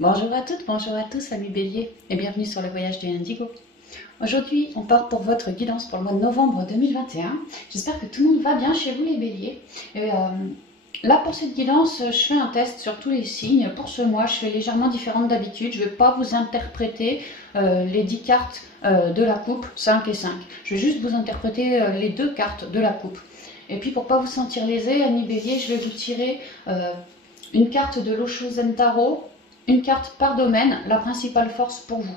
Bonjour à toutes, bonjour à tous, amis Bélier, et bienvenue sur le voyage du Indigo. Aujourd'hui, on part pour votre guidance pour le mois de novembre 2021. J'espère que tout le monde va bien chez vous, les Béliers. Et là, pour cette guidance, je fais un test sur tous les signes. Pour ce mois, je fais légèrement différente d'habitude. Je ne vais pas vous interpréter les 10 cartes de la coupe, 5 et 5. Je vais juste vous interpréter les 2 cartes de la coupe. Et puis, pour ne pas vous sentir lésé, amis Bélier, je vais vous tirer une carte de l'Osho Zen Tarot. Une carte par domaine, la principale force pour vous,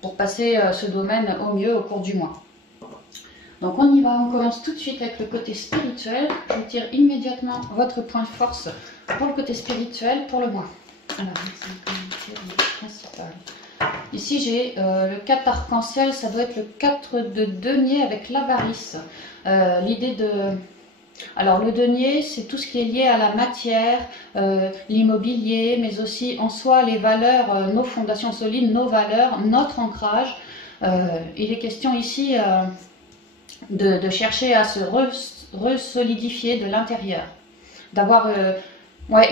pour passer ce domaine au mieux au cours du mois. Donc on y va, on commence tout de suite avec le côté spirituel. Je vous tire immédiatement votre point de force pour le côté spirituel pour le mois. Alors, principal. Ici j'ai le 4 arc-en-ciel, ça doit être le 4 de denier avec l'avarice. L'idée de... Alors le denier, c'est tout ce qui est lié à la matière, l'immobilier, mais aussi en soi les valeurs, nos fondations solides, nos valeurs, notre ancrage. Il est question ici de chercher à se resolidifier de l'intérieur, d'avoir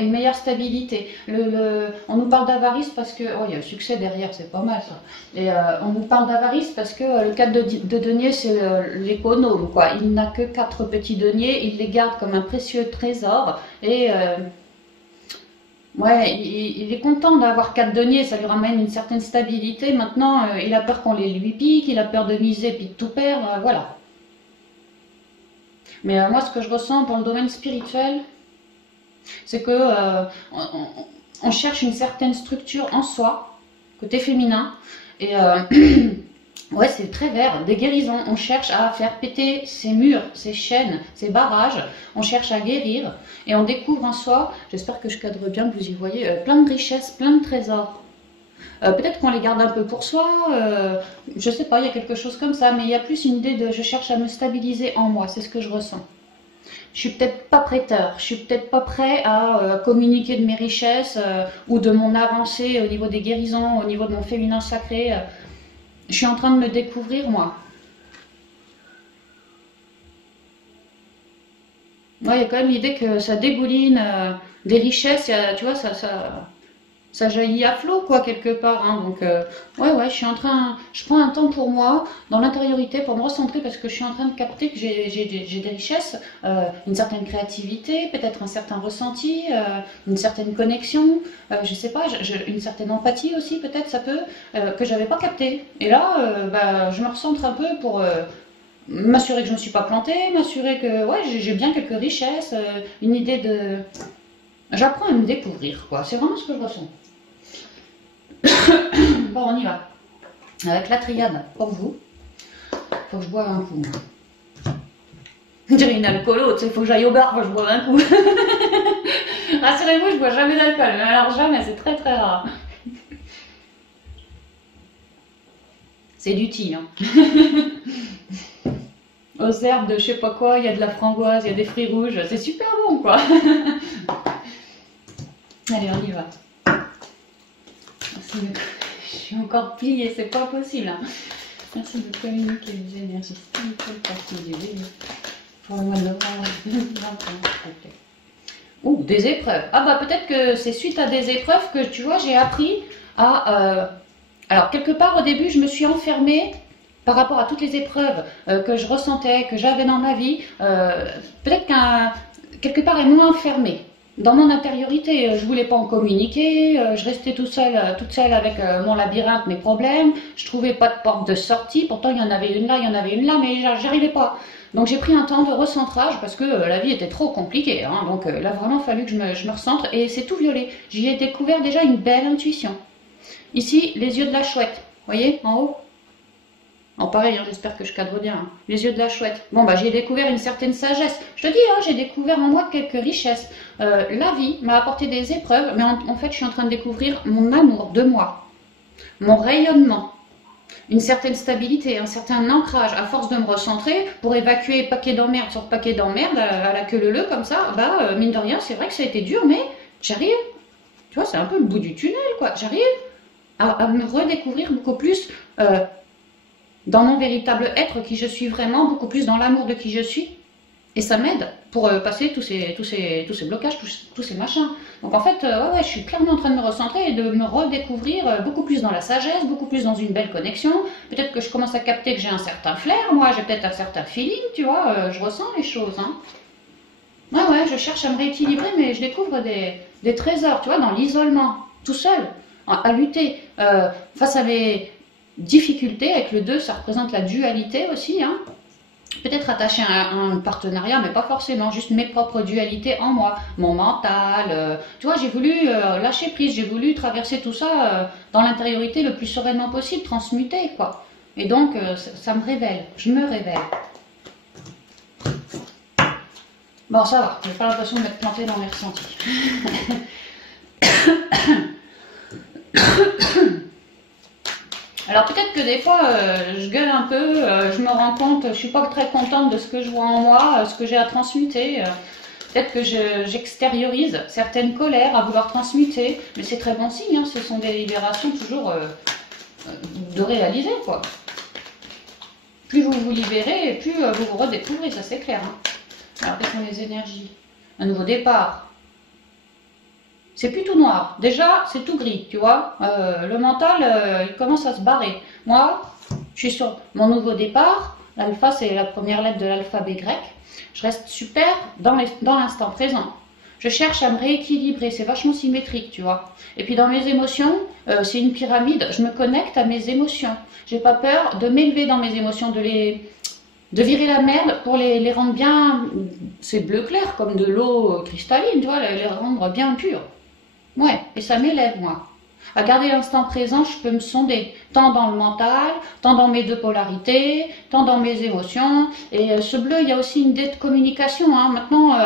une meilleure stabilité. On nous parle d'avarice parce que... Oh, il y a le succès derrière, c'est pas mal ça. Et on nous parle d'avarice parce que le 4 de denier, c'est l'économe, quoi. Il n'a que 4 petits deniers, il les garde comme un précieux trésor. Et il est content d'avoir 4 deniers, ça lui ramène une certaine stabilité. Maintenant, il a peur qu'on les lui pique, il a peur de miser puis de tout perdre, voilà. Mais moi, ce que je ressens pour le domaine spirituel, c'est que on cherche une certaine structure en soi, côté féminin, et ouais, c'est très vert, des guérisons. On cherche à faire péter ces murs, ces chaînes, ces barrages, on cherche à guérir, et on découvre en soi, j'espère que je cadre bien, que vous y voyez, plein de richesses, plein de trésors. Peut-être qu'on les garde un peu pour soi, je sais pas, il y a quelque chose comme ça, mais il y a plus une idée de je cherche à me stabiliser en moi, c'est ce que je ressens. Je suis peut-être pas prêteur, je suis peut-être pas prêt à communiquer de mes richesses ou de mon avancée au niveau des guérisons, au niveau de mon féminin sacré. Je suis en train de me découvrir, moi. Ouais, il y a quand même l'idée que ça dégouline des richesses, tu vois, ça jaillit à flot, quoi, quelque part. Hein. Donc, ouais, je prends un temps pour moi, dans l'intériorité, pour me recentrer, parce que je suis en train de capter que j'ai des richesses, une certaine créativité, peut-être un certain ressenti, une certaine connexion, je sais pas, une certaine empathie aussi, peut-être, ça peut, que j'avais pas capté. Et là, je me recentre un peu pour m'assurer que je ne me suis pas plantée, m'assurer que, ouais, j'ai bien quelques richesses, une idée de... J'apprends à me découvrir, quoi. C'est vraiment ce que je ressens. Bon, on y va. Avec la triade pour vous. Faut que je boive un coup. Je dirais une alcoolo, tu sais, faut que j'aille au bar, faut que je boive un coup. Rassurez-vous, je bois jamais d'alcool. Mais alors jamais, c'est très très rare. C'est du thé, hein. Aux herbes de je sais pas quoi, il y a de la framboise, il y a des fruits rouges. C'est super bon, quoi. Allez, on y va. Merci de... Je suis encore pliée, c'est pas possible. Hein. Merci de communiquer les énergies spirituelles particulières pour le mois de novembre 2021. Ouh, des épreuves. Ah bah peut-être que c'est suite à des épreuves que tu vois, j'ai appris à... Alors quelque part au début, je me suis enfermée par rapport à toutes les épreuves que je ressentais, que j'avais dans ma vie. Peut-être qu'un quelque part est moins enfermée. Dans mon intériorité, je voulais pas en communiquer, je restais toute seule avec mon labyrinthe, mes problèmes, je trouvais pas de porte de sortie, pourtant il y en avait une là, il y en avait une là, mais j'arrivais pas. Donc j'ai pris un temps de recentrage parce que la vie était trop compliquée, hein. Donc là vraiment fallu que je me recentre et c'est tout violet. J'y ai découvert déjà une belle intuition. Ici, les yeux de la chouette, vous voyez, en haut. En pareil, hein, j'espère que je cadre bien. Hein. Les yeux de la chouette. Bon, bah j'ai découvert une certaine sagesse. Je te dis, hein, j'ai découvert en moi quelques richesses. La vie m'a apporté des épreuves, mais en fait, je suis en train de découvrir mon amour de moi, mon rayonnement, une certaine stabilité, un certain ancrage. À force de me recentrer, pour évacuer paquet d'emmerde sur paquet d'emmerde, à la queue leu comme ça, bah, mine de rien, c'est vrai que ça a été dur, mais j'arrive. Tu vois, c'est un peu le bout du tunnel, quoi. J'arrive à me redécouvrir beaucoup plus... dans mon véritable être, qui je suis vraiment, beaucoup plus dans l'amour de qui je suis. Et ça m'aide pour passer tous ces blocages, tous ces machins. Donc en fait, ouais, je suis clairement en train de me recentrer et de me redécouvrir beaucoup plus dans la sagesse, beaucoup plus dans une belle connexion. Peut-être que je commence à capter que j'ai un certain flair, moi, j'ai peut-être un certain feeling, tu vois, je ressens les choses. Hein. Ouais, je cherche à me rééquilibrer, mais je découvre des trésors, tu vois, dans l'isolement, tout seul, à lutter face à mes difficultés. Avec le 2, ça représente la dualité aussi, hein. Peut-être attaché à un partenariat, mais pas forcément, juste mes propres dualités en moi, mon mental. Tu vois, j'ai voulu lâcher prise, j'ai voulu traverser tout ça dans l'intériorité le plus sereinement possible, transmuter, quoi. Et donc, ça me révèle, je me révèle. Bon, ça va, j'ai pas l'impression de m'être plantée dans mes ressentis. Alors peut-être que des fois, je gueule un peu, je me rends compte, je suis pas très contente de ce que je vois en moi, ce que j'ai à transmuter. Peut-être que j'extériorise certaines colères à vouloir transmuter, mais c'est très bon signe, hein, ce sont des libérations toujours de réaliser, quoi. Plus vous vous libérez, plus vous vous redécouvrez, ça c'est clair. Hein. Alors quelles sont les énergies? Un nouveau départ. C'est plus tout noir. Déjà, c'est tout gris, tu vois. Le mental, il commence à se barrer. Moi, je suis sur mon nouveau départ. L'alpha, c'est la première lettre de l'alphabet grec. Je reste super dans l'instant présent. Je cherche à me rééquilibrer. C'est vachement symétrique, tu vois. Et puis dans mes émotions, c'est une pyramide. Je me connecte à mes émotions. J'ai pas peur de m'élever dans mes émotions, de virer la merde pour les rendre bien... C'est bleu clair, comme de l'eau cristalline, tu vois, les rendre bien pures. Ouais, et ça m'élève, moi. À garder l'instant présent, je peux me sonder, tant dans le mental, tant dans mes deux polarités, tant dans mes émotions. Et ce bleu, il y a aussi une idée de communication. Hein. Maintenant,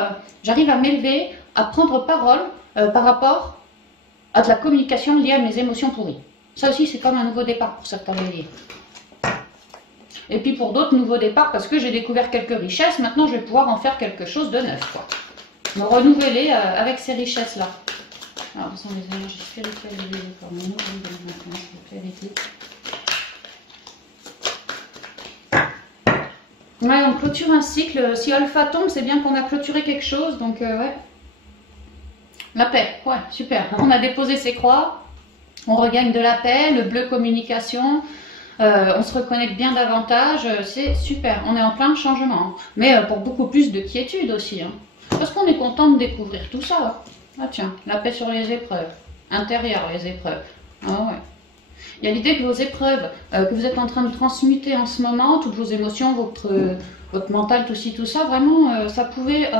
j'arrive à m'élever, à prendre parole par rapport à de la communication liée à mes émotions pourries. Ça aussi, c'est comme un nouveau départ pour certains béliers. Et puis pour d'autres, nouveaux départs, parce que j'ai découvert quelques richesses, maintenant je vais pouvoir en faire quelque chose de neuf, quoi. Me renouveler avec ces richesses-là. Alors, ce sont les énergies spirituelles de l'uniforme. Ouais, on clôture un cycle. Si Alpha tombe, c'est bien qu'on a clôturé quelque chose. Donc, ouais. La paix, ouais, super. On a déposé ses croix. On regagne de la paix, le bleu communication. On se reconnecte bien davantage. C'est super. On est en plein changement. Mais pour beaucoup plus de quiétude aussi. Hein. Parce qu'on est content de découvrir tout ça. Ah tiens, la paix sur les épreuves, intérieures les épreuves. Ah ouais. Il y a l'idée que vos épreuves que vous êtes en train de transmuter en ce moment, toutes vos émotions, votre mental, tout ci, tout ça, vraiment, ça pouvait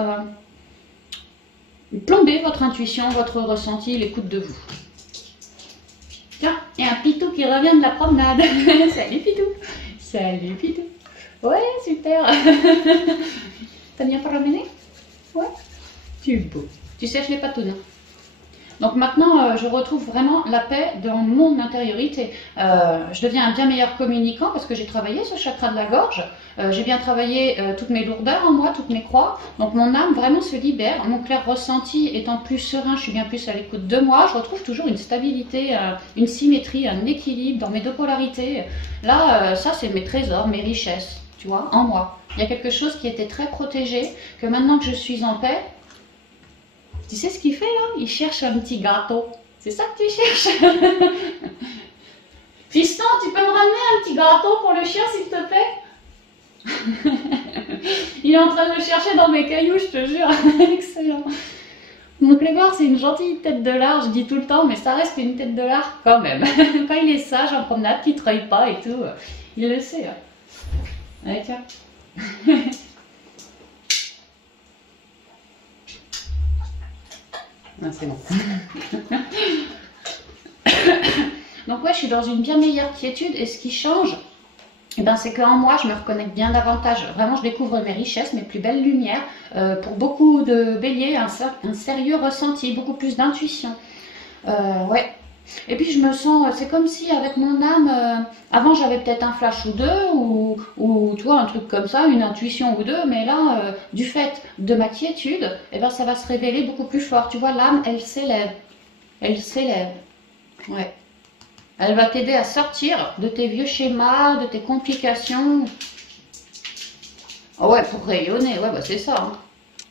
plomber votre intuition, votre ressenti, l'écoute de vous. Tiens, il y a un pitou qui revient de la promenade. Salut pitou. Salut pitou. Ouais, super. T'as bien promené? Ouais. Tu es beau. Tu sèches les patounes. Donc maintenant, je retrouve vraiment la paix dans mon intériorité. Je deviens un bien meilleur communicant parce que j'ai travaillé ce chakra de la gorge. J'ai bien travaillé toutes mes lourdeurs en moi, toutes mes croix. Donc mon âme vraiment se libère. Mon clair ressenti étant plus serein, je suis bien plus à l'écoute de moi. Je retrouve toujours une stabilité, une symétrie, un équilibre dans mes deux polarités. Là, ça c'est mes trésors, mes richesses, tu vois, en moi. Il y a quelque chose qui était très protégé, que maintenant que je suis en paix, tu sais ce qu'il fait là? Il cherche un petit gâteau. C'est ça que tu cherches? Fiston, tu peux me ramener un petit gâteau pour le chien s'il te plaît? Il est en train de le chercher dans mes cailloux, je te jure. Excellent. Mon clébard, c'est une gentille tête de lard, je dis tout le temps, mais ça reste une tête de lard quand même. Quand il est sage en promenade, qu'il ne treuille pas et tout, il le sait. Allez, tiens. Ah, c'est bon. Donc ouais, je suis dans une bien meilleure quiétude et ce qui change, eh ben, c'est qu'en moi, je me reconnecte bien davantage. Vraiment, je découvre mes richesses, mes plus belles lumières. Pour beaucoup de béliers, un sérieux ressenti, beaucoup plus d'intuition. Ouais. Et puis je me sens, c'est comme si avec mon âme, avant j'avais peut-être un flash ou deux, ou tu vois, un truc comme ça, une intuition ou deux, mais là, du fait de ma quiétude, eh ben, ça va se révéler beaucoup plus fort. Tu vois, l'âme, elle s'élève. Elle s'élève. Ouais. Elle va t'aider à sortir de tes vieux schémas, de tes complications. Oh ouais, pour rayonner, ouais, bah c'est ça. Hein.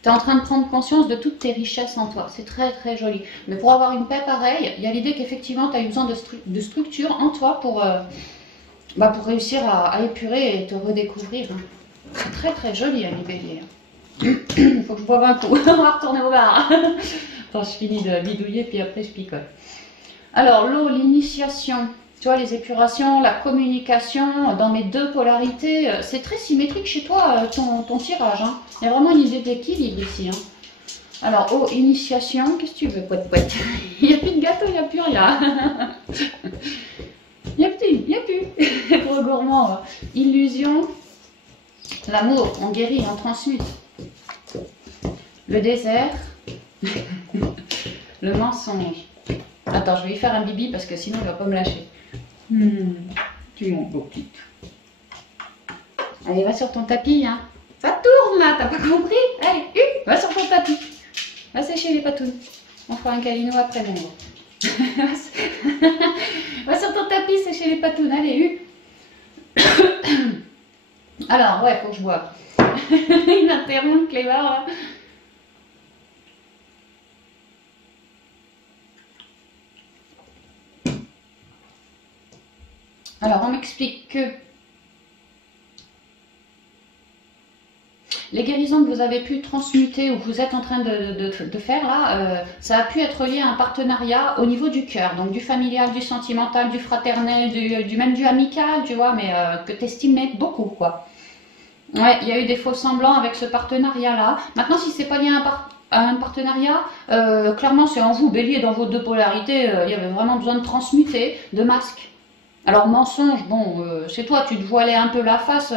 Tu es en train de prendre conscience de toutes tes richesses en toi. C'est très très joli. Mais pour avoir une paix pareille, il y a l'idée qu'effectivement, tu as eu besoin de structure en toi pour réussir à épurer et te redécouvrir. C'est très très joli, Ami Bélier. Il faut que je boive un coup. On va retourner au bar. Attends, je finis de bidouiller, puis après je picole. Alors, l'eau, l'initiation, tu vois, les épurations, la communication, dans mes deux polarités, c'est très symétrique chez toi, ton tirage. Hein. Il y a vraiment une idée d'équilibre ici. Hein. Alors, eau, initiation, qu'est-ce que tu veux, poète, poète? Il n'y a plus de gâteau, il n'y a plus rien. Il n'y a plus. Pour le gourmand, illusion, l'amour, on guérit, on transmute. Le désert, le mensonge. Attends, je vais lui faire un bibi parce que sinon il va pas me lâcher. Tu es mon beau petit. Allez, va sur ton tapis, hein. Ça tourne là, t'as pas compris? Allez, va sur ton tapis. Va sécher les patounes. On fera un câlino après, mon gros. Va sur ton tapis, sécher les patounes. Allez, Alors, ouais, faut que je boive. Il m'interrompt, Clébar, là. Alors, on m'explique que les guérisons que vous avez pu transmuter ou que vous êtes en train de faire là, ça a pu être lié à un partenariat au niveau du cœur, donc du familial, du sentimental, du fraternel, même du amical, tu vois, mais que tu estimais beaucoup, quoi. Ouais, il y a eu des faux semblants avec ce partenariat-là. Maintenant, si c'est pas lié à un partenariat, clairement, c'est en vous, Bélier, dans vos deux polarités, il y avait vraiment besoin de transmuter, de masques. Alors mensonge, bon, c'est toi, tu te voilais un peu la face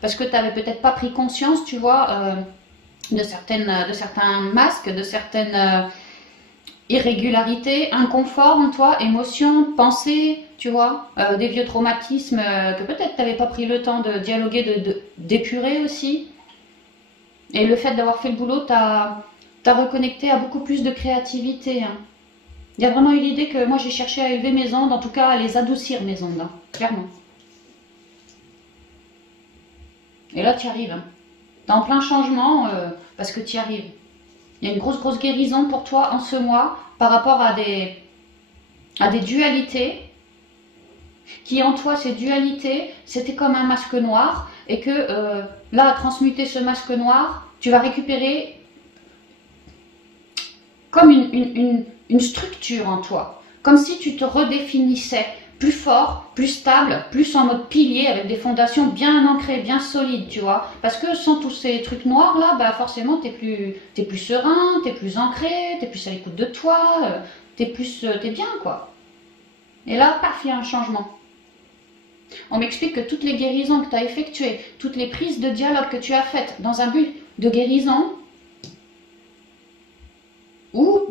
parce que tu n'avais peut-être pas pris conscience, tu vois, de certains masques, de certaines irrégularités, inconfort en toi, émotions, pensées, tu vois, des vieux traumatismes que peut-être tu n'avais pas pris le temps de dialoguer, d'épurer aussi. Et le fait d'avoir fait le boulot t'a reconnecté à beaucoup plus de créativité, hein. Il y a vraiment eu l'idée que moi j'ai cherché à élever mes ondes, en tout cas à les adoucir mes ondes, hein, clairement. Et là tu y arrives. Hein. Tu es en plein changement parce que tu y arrives. Il y a une grosse guérison pour toi en ce mois par rapport à des dualités qui en toi, ces dualités, c'était comme un masque noir et que là, à transmuter ce masque noir, tu vas récupérer comme une structure en toi, comme si tu te redéfinissais plus fort, plus stable, plus en mode pilier, avec des fondations bien ancrées, bien solides, tu vois. Parce que sans tous ces trucs noirs là, bah forcément t'es plus serein, t'es plus ancré, t'es plus à l'écoute de toi, t'es bien quoi. Et là, paf, il y a un changement. On m'explique que toutes les guérisons que tu as effectuées, toutes les prises de dialogue que tu as faites dans un but de guérison, ou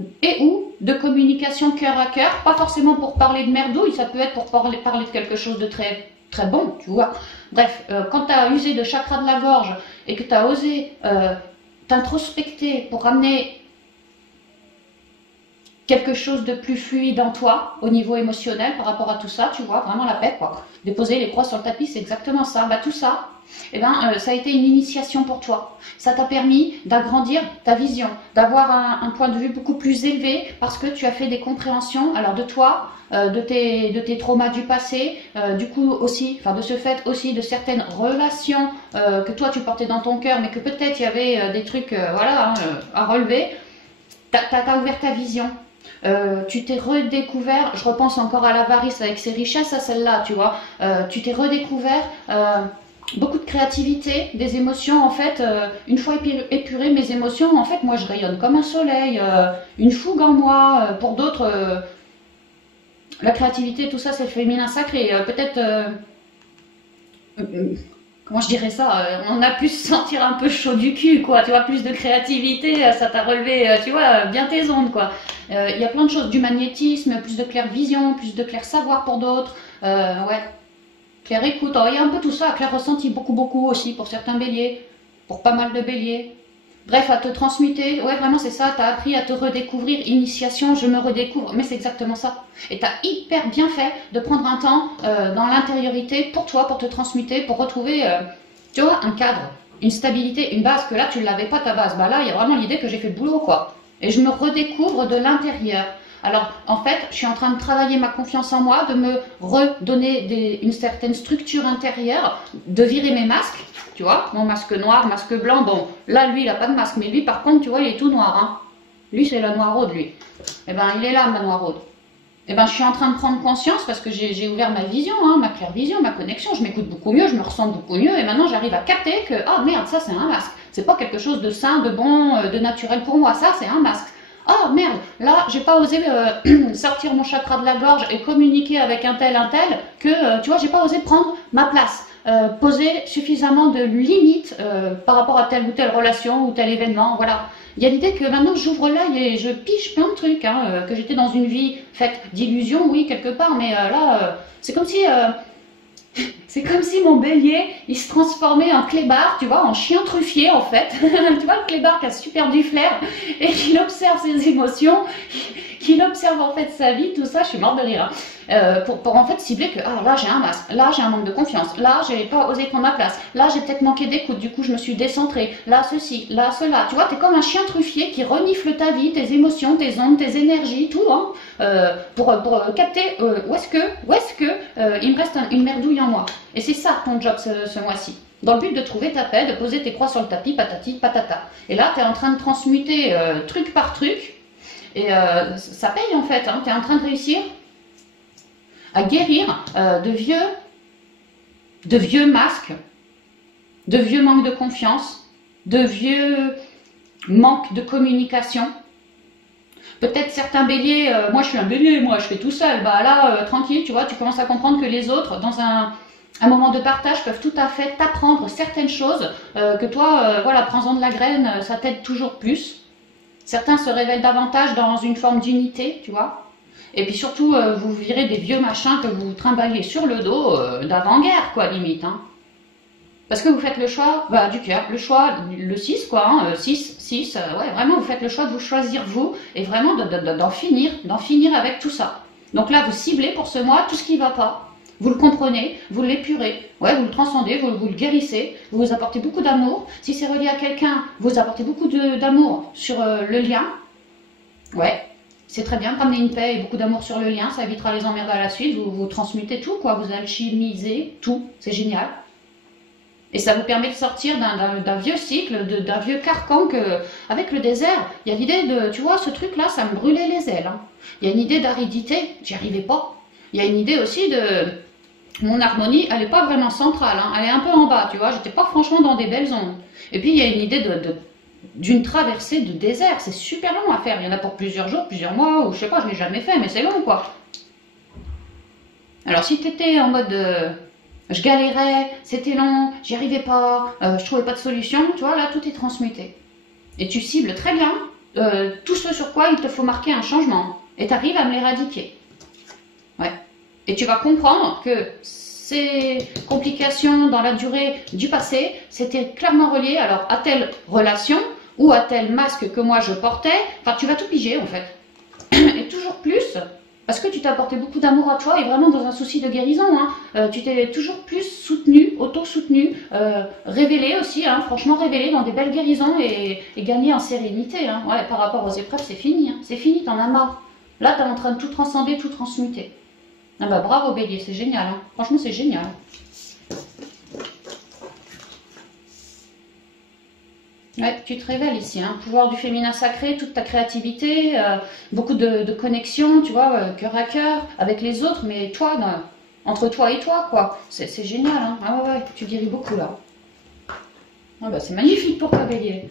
de communication cœur à cœur, pas forcément pour parler de merdouille, ça peut être pour parler de quelque chose de très, très bon, tu vois. Bref, quand tu as usé de chakra de la gorge et que tu as osé t'introspecter pour amener quelque chose de plus fluide en toi, au niveau émotionnel, par rapport à tout ça, tu vois, vraiment la paix, quoi. Déposer les croix sur le tapis, c'est exactement ça. Bah, tout ça, eh ben, ça a été une initiation pour toi. Ça t'a permis d'agrandir ta vision, d'avoir un point de vue beaucoup plus élevé parce que tu as fait des compréhensions, alors de toi, de tes traumas du passé, du coup aussi, enfin de ce fait aussi de certaines relations que toi tu portais dans ton cœur, mais que peut-être il y avait des trucs voilà, à relever. T'as ouvert ta vision. Tu t'es redécouvert, je repense encore à l'avarice avec ses richesses, à celle-là, tu vois, tu t'es redécouvert beaucoup de créativité, des émotions, en fait, une fois épurées mes émotions, en fait, moi je rayonne comme un soleil, une fougue en moi, pour d'autres, la créativité, tout ça, c'est le féminin sacré, peut-être, comment je dirais ça, on a pu se sentir un peu chaud du cul, quoi, tu vois, plus de créativité, ça t'a relevé, tu vois, bien tes ondes, quoi. Il y a plein de choses, du magnétisme, plus de clair vision, plus de clair savoir pour d'autres, ouais, clair écoute, il y a un peu tout ça, clair ressenti, beaucoup aussi, pour certains béliers, pour pas mal de béliers. Bref, à te transmuter, ouais, vraiment c'est ça, t'as appris à te redécouvrir, initiation, je me redécouvre, mais c'est exactement ça. Et t'as hyper bien fait de prendre un temps dans l'intériorité pour toi, pour te transmuter, pour retrouver, tu vois, un cadre. une stabilité, une base, que là, tu ne l'avais pas ta base. Bah là, il y a vraiment l'idée que j'ai fait le boulot, quoi. Et je me redécouvre de l'intérieur. Alors, en fait, je suis en train de travailler ma confiance en moi, de me redonner une certaine structure intérieure, de virer mes masques, tu vois, mon masque noir, masque blanc. Bon, là, lui, il n'a pas de masque, mais lui, par contre, tu vois, il est tout noir, hein. Lui, c'est la noiraude, lui. Eh ben, il est là, ma noiraude. Eh ben, je suis en train de prendre conscience parce que j'ai ouvert ma vision, hein, ma claire vision, ma connexion. Je m'écoute beaucoup mieux, je me ressens beaucoup mieux. Et maintenant, j'arrive à capter que, ah merde, ça, c'est un masque. C'est pas quelque chose de sain, de bon, de naturel pour moi. Ça, c'est un masque. Oh merde, là, j'ai pas osé sortir mon chakra de la gorge et communiquer avec un tel, que, tu vois, j'ai pas osé prendre ma place. Poser suffisamment de limites par rapport à telle ou telle relation ou tel événement, voilà. Il y a l'idée que maintenant j'ouvre l'œil et je pige plein de trucs, hein, que j'étais dans une vie faite d'illusions, oui, quelque part, mais là, c'est comme si mon bélier, il se transformait en clébard, tu vois, en chien truffier en fait. Tu vois, le clébard qui a super du flair et qui observe ses émotions, qui observe en fait sa vie, tout ça, je suis morte de rire. Hein. Pour en fait cibler que, ah là j'ai un masque, là j'ai un manque de confiance, là j'ai pas osé prendre ma place, là j'ai peut-être manqué d'écoute, du coup je me suis décentrée, là ceci, là cela. Tu vois, t'es comme un chien truffier qui renifle ta vie, tes émotions, tes ondes, tes énergies, tout, hein, pour capter où est-ce que il me reste une merdouille en moi. Et c'est ça ton job ce mois-ci. Dans le but de trouver ta paix, de poser tes croix sur le tapis, patati, patata. Et là, tu es en train de transmuter truc par truc. Et ça paye en fait. Hein. Tu es en train de réussir à guérir de vieux masques, de vieux manques de confiance, de vieux manques de communication. Peut-être certains béliers, moi je suis un bélier, moi je fais tout seul. Bah là, tranquille, tu vois, tu commences à comprendre que les autres, dans un moment de partage, peuvent tout à fait t'apprendre certaines choses que toi, voilà, prends-en de la graine, ça t'aide toujours plus. Certains se révèlent davantage dans une forme d'unité, tu vois. Et puis surtout, vous virez des vieux machins que vous trimballez sur le dos d'avant-guerre, quoi, limite. Hein. Parce que vous faites le choix du cœur, le choix, le 6, quoi, hein, 6, ouais, vraiment, vous faites le choix de vous choisir vous et vraiment d'en finir avec tout ça. Donc là, vous ciblez pour ce mois tout ce qui ne va pas. Vous le comprenez, vous l'épurez, ouais, vous le transcendez, vous le guérissez, vous vous apportez beaucoup d'amour. Si c'est relié à quelqu'un, vous apportez beaucoup d'amour sur le lien. Ouais, c'est très bien, ramener une paix et beaucoup d'amour sur le lien, ça évitera les emmerdes à la suite. Vous transmutez tout, quoi, vous alchimisez tout, c'est génial. Et ça vous permet de sortir d'un vieux cycle, d'un vieux carcan que, avec le désert, il y a l'idée de, tu vois, ce truc-là, ça me brûlait les ailes. Hein. Il y a une idée d'aridité, j'y arrivais pas. Il y a une idée aussi de... Mon harmonie, elle n'est pas vraiment centrale, hein. Elle est un peu en bas, tu vois, j'étais pas franchement dans des belles ondes. Et puis il y a une idée d'une traversée de désert, c'est super long à faire, il y en a pour plusieurs jours, plusieurs mois, ou je sais pas, je l'ai jamais fait, mais c'est long quoi. Alors si tu étais en mode je galérais, c'était long, j'y arrivais pas, je trouvais pas de solution, tu vois, là tout est transmuté. Et tu cibles très bien tout ce sur quoi il te faut marquer un changement, et tu arrives à me l'éradiquer. Ouais. Et tu vas comprendre que ces complications dans la durée du passé, c'était clairement relié alors à telle relation ou à tel masque que moi je portais. Enfin, tu vas tout piger en fait. Et toujours plus, parce que tu t'as apporté beaucoup d'amour à toi et vraiment dans un souci de guérison. Hein, tu t'es toujours plus soutenu, auto-soutenu, révélé aussi, hein, franchement révélé dans des belles guérisons et gagné en sérénité. Hein. Ouais, par rapport aux épreuves, c'est fini. Hein. C'est fini, t'en as marre. Là, t'es en train de tout transcender, tout transmuter. Ah bah bravo Bélier, c'est génial, hein. Franchement c'est génial. Ouais, tu te révèles ici, hein. Pouvoir du féminin sacré, toute ta créativité, beaucoup de connexions, tu vois, cœur à cœur, avec les autres, mais toi, entre toi et toi, quoi. C'est génial, hein. Ah ouais, tu guéris beaucoup là. Ah bah c'est magnifique pour toi Bélier.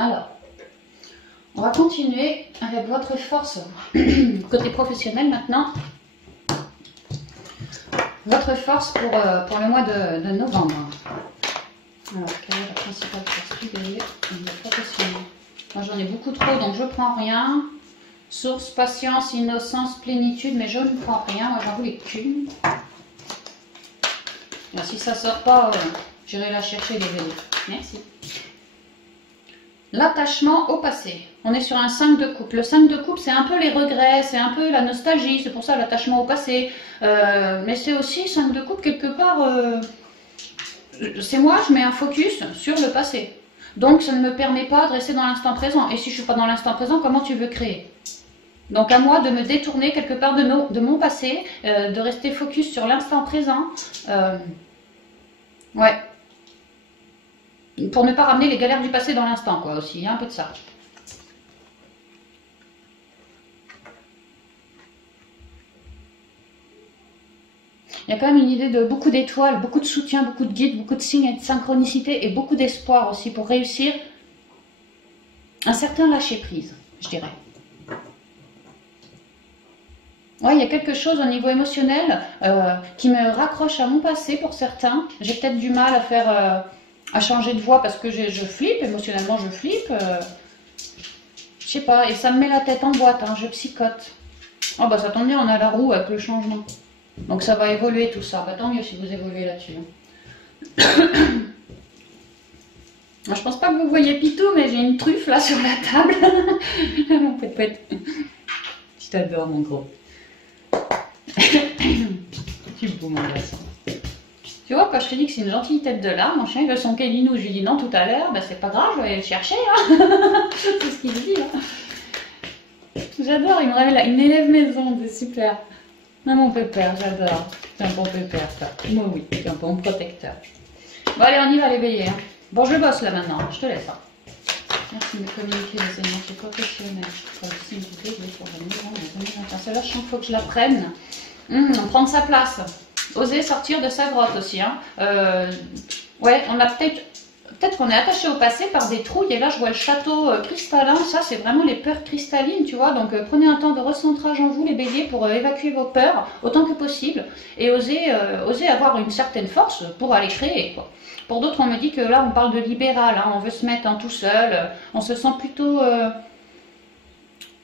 Alors, on va continuer avec votre force côté professionnel maintenant. Votre force pour le mois de novembre. Alors, quelle est la principale force du bélier professionnel? Moi j'en ai beaucoup trop donc je prends rien. Source, patience, innocence, plénitude, mais je ne prends rien. Moi j'en voulais qu'une. Si ça sort pas, j'irai la chercher les béliers. Merci. l'attachement au passé. On est sur un 5 de coupe. Le 5 de coupe, c'est un peu les regrets, c'est un peu la nostalgie, c'est pour ça l'attachement au passé. Mais c'est aussi 5 de coupe, quelque part, c'est moi, je mets un focus sur le passé. Donc ça ne me permet pas de rester dans l'instant présent. Et si je ne suis pas dans l'instant présent, comment tu veux créer? Donc à moi de me détourner quelque part de mon passé, de rester focus sur l'instant présent. Ouais. Pour ne pas ramener les galères du passé dans l'instant, quoi, aussi. Il y a un peu de ça. Il y a quand même une idée de beaucoup d'étoiles, beaucoup de soutien, beaucoup de guides, beaucoup de signes et de synchronicité et beaucoup d'espoir aussi pour réussir un certain lâcher-prise, je dirais. Ouais, il y a quelque chose au niveau émotionnel qui me raccroche à mon passé pour certains. J'ai peut-être du mal à faire, à changer de voix parce que je flippe, émotionnellement je flippe. Je sais pas, et ça me met la tête en boîte, hein, je psychote. Oh bah ça tombe bien, on a la roue avec le changement. Donc ça va évoluer tout ça. Bah, tant mieux si vous évoluez là-dessus. Je pense pas que vous voyez Pitou, mais j'ai une truffe là sur la table. Mon pète-pète. Je t'adore mon gros. Tu es beau mon garçon. Tu vois, quand je te dis que c'est une gentille tête de lard, mon chien il veut son Kélinou, je lui dis non tout à l'heure, bah c'est pas grave, je vais aller le chercher. Hein. C'est ce qu'il dit. Hein. J'adore, il me révèle, il m'élève mes ondes, c'est super. Ah, mon pépère, j'adore. C'est un bon pépère, ça. Moi, oui, c'est un bon protecteur. Bon, allez, on y va, les béliers. Hein. Bon, je bosse là maintenant, je te laisse. Hein. Merci de me communiquer les énergies professionnelles. Pour le signe du bélier pour le novembre 2021. Celle-là, je sens qu'il faut que je la prenne. Prendre sa place. Oser sortir de sa grotte aussi. Hein. Ouais, on a peut-être qu'on est attaché au passé par des trouilles, et là je vois le château cristallin, ça c'est vraiment les peurs cristallines, tu vois, donc prenez un temps de recentrage en vous les béliers pour évacuer vos peurs autant que possible, et oser avoir une certaine force pour aller créer, quoi. Pour d'autres on me dit que là on parle de libéral, hein, on veut se mettre en tout seul, on se sent plutôt...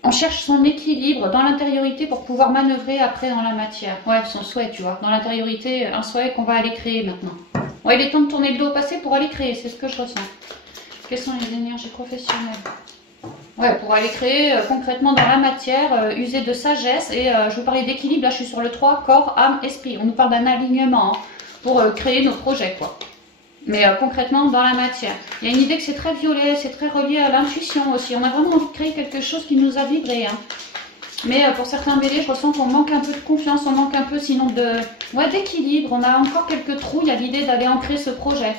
on cherche son équilibre dans l'intériorité pour pouvoir manœuvrer après dans la matière. Ouais, son souhait, tu vois, dans l'intériorité, un souhait qu'on va aller créer maintenant. Ouais, il est temps de tourner le dos au passé pour aller créer, c'est ce que je ressens. Quelles sont les énergies professionnelles? Ouais, pour aller créer concrètement dans la matière, user de sagesse. Et je vous parlais d'équilibre, là je suis sur le 3, corps, âme, esprit. On nous parle d'un alignement hein, pour créer nos projets, quoi. Mais concrètement dans la matière. Il y a une idée que c'est très violet, c'est très relié à l'intuition aussi. On a vraiment envie de créer quelque chose qui nous a vibré. Hein. Mais pour certains béliers, je ressens qu'on manque un peu de confiance, on manque un peu sinon d'équilibre. On a encore quelques trous, il y a l'idée d'aller ancrer ce projet.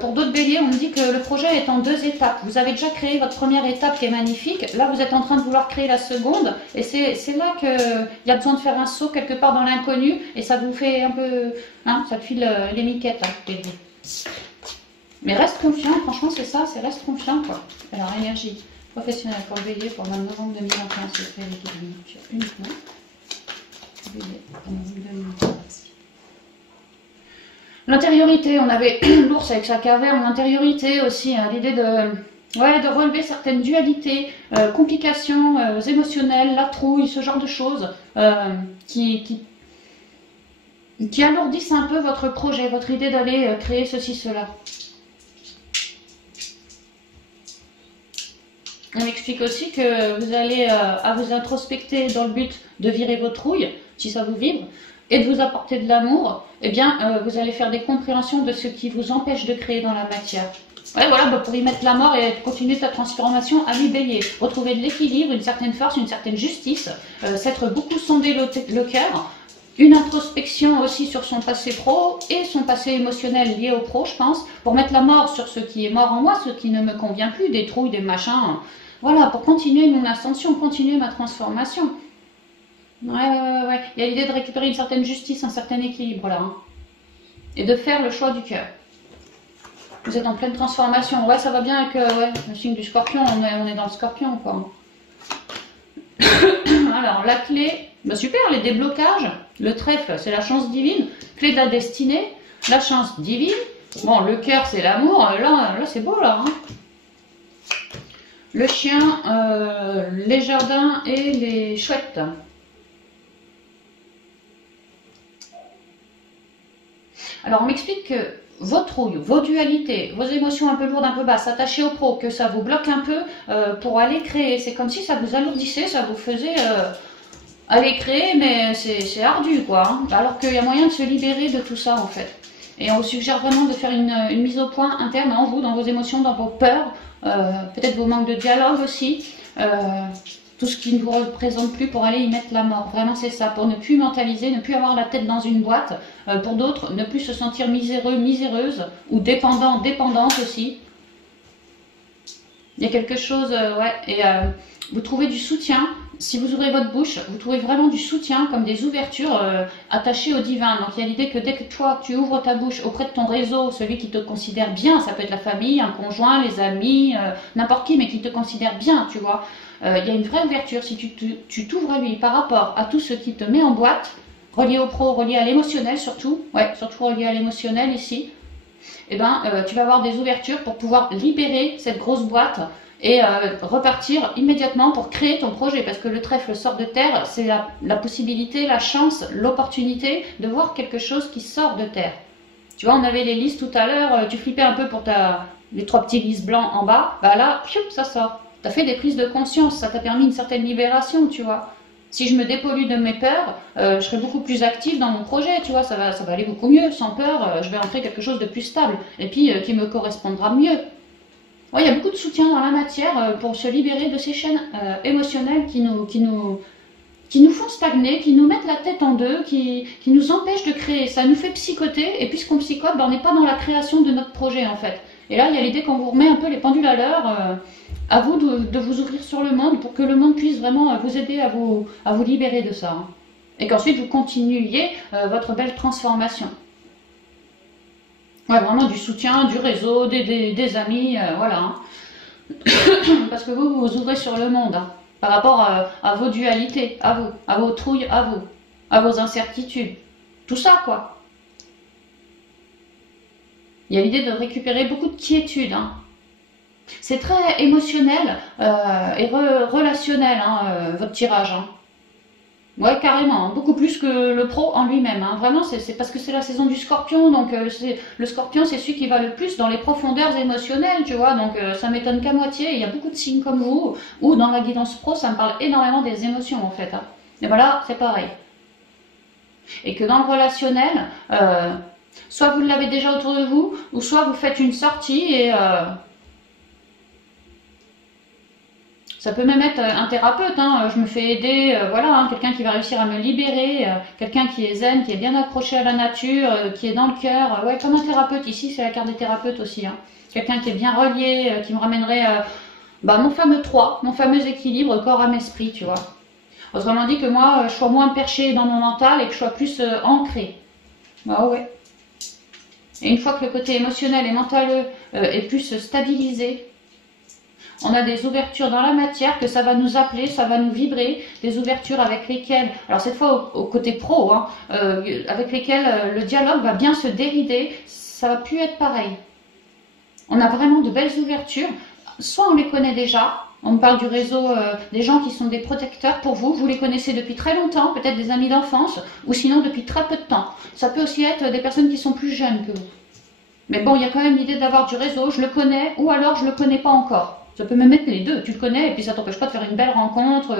Pour d'autres béliers, on me dit que le projet est en 2 étapes. Vous avez déjà créé votre première étape qui est magnifique. Là, vous êtes en train de vouloir créer la seconde. Et c'est là qu'il y a besoin de faire un saut quelque part dans l'inconnu. Et ça vous fait un peu... Hein, ça te file les miquettes, hein, bélier. Mais reste confiant, franchement, c'est ça, c'est reste confiant, quoi. Alors, énergie professionnelle pour le bélier pour le mois de novembre 2021, c'est fait l'équilibre uniquement. Bélier pour novembre 2021. L'intériorité, on avait l'ours avec sa caverne, l'intériorité aussi, hein, l'idée de relever certaines dualités, complications émotionnelles, la trouille, ce genre de choses qui alourdissent un peu votre projet, votre idée d'aller créer ceci, cela. On explique aussi que vous allez à vous introspecter dans le but de virer vos trouilles, si ça vous vibre, et de vous apporter de l'amour, eh bien, vous allez faire des compréhensions de ce qui vous empêche de créer dans la matière. Ouais, voilà, bah, pour y mettre la mort et continuer ta transformation, à lui bélier. Retrouver de l'équilibre, une certaine force, une certaine justice, s'être beaucoup sondé le cœur, une introspection aussi sur son passé pro et son passé émotionnel lié au pro, je pense, pour mettre la mort sur ce qui est mort en moi, ce qui ne me convient plus, des trouilles, des machins. Voilà, pour continuer mon ascension, continuer ma transformation. Ouais. Il y a l'idée de récupérer une certaine justice, un certain équilibre là. Hein. Et de faire le choix du cœur. Vous êtes en pleine transformation. Ouais, ça va bien avec le signe du scorpion. On est dans le scorpion, quoi. Alors, la clé, bah super, les déblocages. Le trèfle, c'est la chance divine. Clé de la destinée, la chance divine. Bon, le cœur, c'est l'amour. Là c'est beau, là. Hein. Le chien, les jardins et les chouettes. Alors, on m'explique que vos trouilles, vos dualités, vos émotions un peu lourdes, un peu basses, attachées au pro, que ça vous bloque un peu pour aller créer. C'est comme si ça vous alourdissait, ça vous faisait aller créer, mais c'est ardu, quoi. Hein. Alors qu'il y a moyen de se libérer de tout ça, en fait. Et on vous suggère vraiment de faire une mise au point interne en vous, dans vos émotions, dans vos peurs, peut-être vos manques de dialogue aussi. Tout ce qui ne vous représente plus pour aller y mettre la mort. Vraiment, c'est ça. Pour ne plus mentaliser, ne plus avoir la tête dans une boîte. Pour d'autres, ne plus se sentir miséreux, miséreuse ou dépendant, dépendante aussi. Il y a quelque chose, ouais. Et vous trouvez du soutien. Si vous ouvrez votre bouche, vous trouvez vraiment du soutien, comme des ouvertures attachées au divin. Donc il y a l'idée que dès que toi, tu ouvres ta bouche auprès de ton réseau, celui qui te considère bien, ça peut être la famille, un conjoint, les amis, n'importe qui, mais qui te considère bien, tu vois. Il y a une vraie ouverture. Si tu t'ouvres à lui par rapport à tout ce qui te met en boîte, relié au pro, relié à l'émotionnel surtout, ouais, surtout relié à l'émotionnel ici, eh ben, tu vas avoir des ouvertures pour pouvoir libérer cette grosse boîte et repartir immédiatement pour créer ton projet. Parce que le trèfle sort de terre, c'est la possibilité, la chance, l'opportunité de voir quelque chose qui sort de terre. Tu vois, on avait les lys tout à l'heure, tu flippais un peu pour les 3 petits lys blancs en bas, bah là, ça sort. Tu as fait des prises de conscience, ça t'a permis une certaine libération, tu vois. Si je me dépollue de mes peurs, je serai beaucoup plus active dans mon projet, tu vois, ça va aller beaucoup mieux, sans peur, je vais en créer quelque chose de plus stable, et puis qui me correspondra mieux. Ouais, il y a beaucoup de soutien dans la matière pour se libérer de ces chaînes émotionnelles qui nous font stagner, qui nous mettent la tête en deux, qui nous empêchent de créer. Ça nous fait psychoter, et puisqu'on psychote, ben, on n'est pas dans la création de notre projet en fait. Et là, il y a l'idée qu'on vous remet un peu les pendules à l'heure, à vous de vous ouvrir sur le monde pour que le monde puisse vraiment vous aider à vous libérer de ça. Hein. Et qu'ensuite vous continuiez votre belle transformation. Ouais, vraiment du soutien, du réseau, des amis, voilà. Hein. Parce que vous vous ouvrez sur le monde hein, par rapport à vos dualités, à vous, à vos trouilles, à vos incertitudes. Tout ça, quoi. Il y a l'idée de récupérer beaucoup de quiétude. Hein. C'est très émotionnel et relationnel, hein, votre tirage. Hein. Ouais, carrément, hein, beaucoup plus que le pro en lui-même. Hein. Vraiment, c'est parce que c'est la saison du scorpion, donc le scorpion, c'est celui qui va le plus dans les profondeurs émotionnelles, tu vois, donc ça m'étonne qu'à moitié. Il y a beaucoup de signes comme vous, ou dans la guidance pro, ça me parle énormément des émotions, en fait. Hein. Et voilà, c'est pareil. Et que dans le relationnel, soit vous l'avez déjà autour de vous, ou soit vous faites une sortie et... ça peut même être un thérapeute, hein. Je me fais aider, voilà, hein, quelqu'un qui va réussir à me libérer, quelqu'un qui est zen, qui est bien accroché à la nature, qui est dans le cœur, ouais, comme un thérapeute, ici c'est la carte des thérapeutes aussi, hein. Quelqu'un qui est bien relié, qui me ramènerait mon fameux 3, mon fameux équilibre corps, âme, esprit, tu vois. Autrement dit que moi, je sois moins perché dans mon mental et que je sois plus ancré. Ah ouais. Et une fois que le côté émotionnel et mental est plus stabilisé, on a des ouvertures dans la matière que ça va nous appeler, ça va nous vibrer, des ouvertures avec lesquelles, alors cette fois au côté pro, hein, avec lesquelles le dialogue va bien se dérider, ça va plus être pareil. On a vraiment de belles ouvertures, soit on les connaît déjà, on me parle du réseau des gens qui sont des protecteurs pour vous, vous les connaissez depuis très longtemps, peut-être des amis d'enfance, ou sinon depuis très peu de temps. Ça peut aussi être des personnes qui sont plus jeunes que vous. Mais bon, il y a quand même l'idée d'avoir du réseau, je le connais, ou alors je le connais pas encore. Ça peut même être les deux, tu le connais et puis ça t'empêche pas de faire une belle rencontre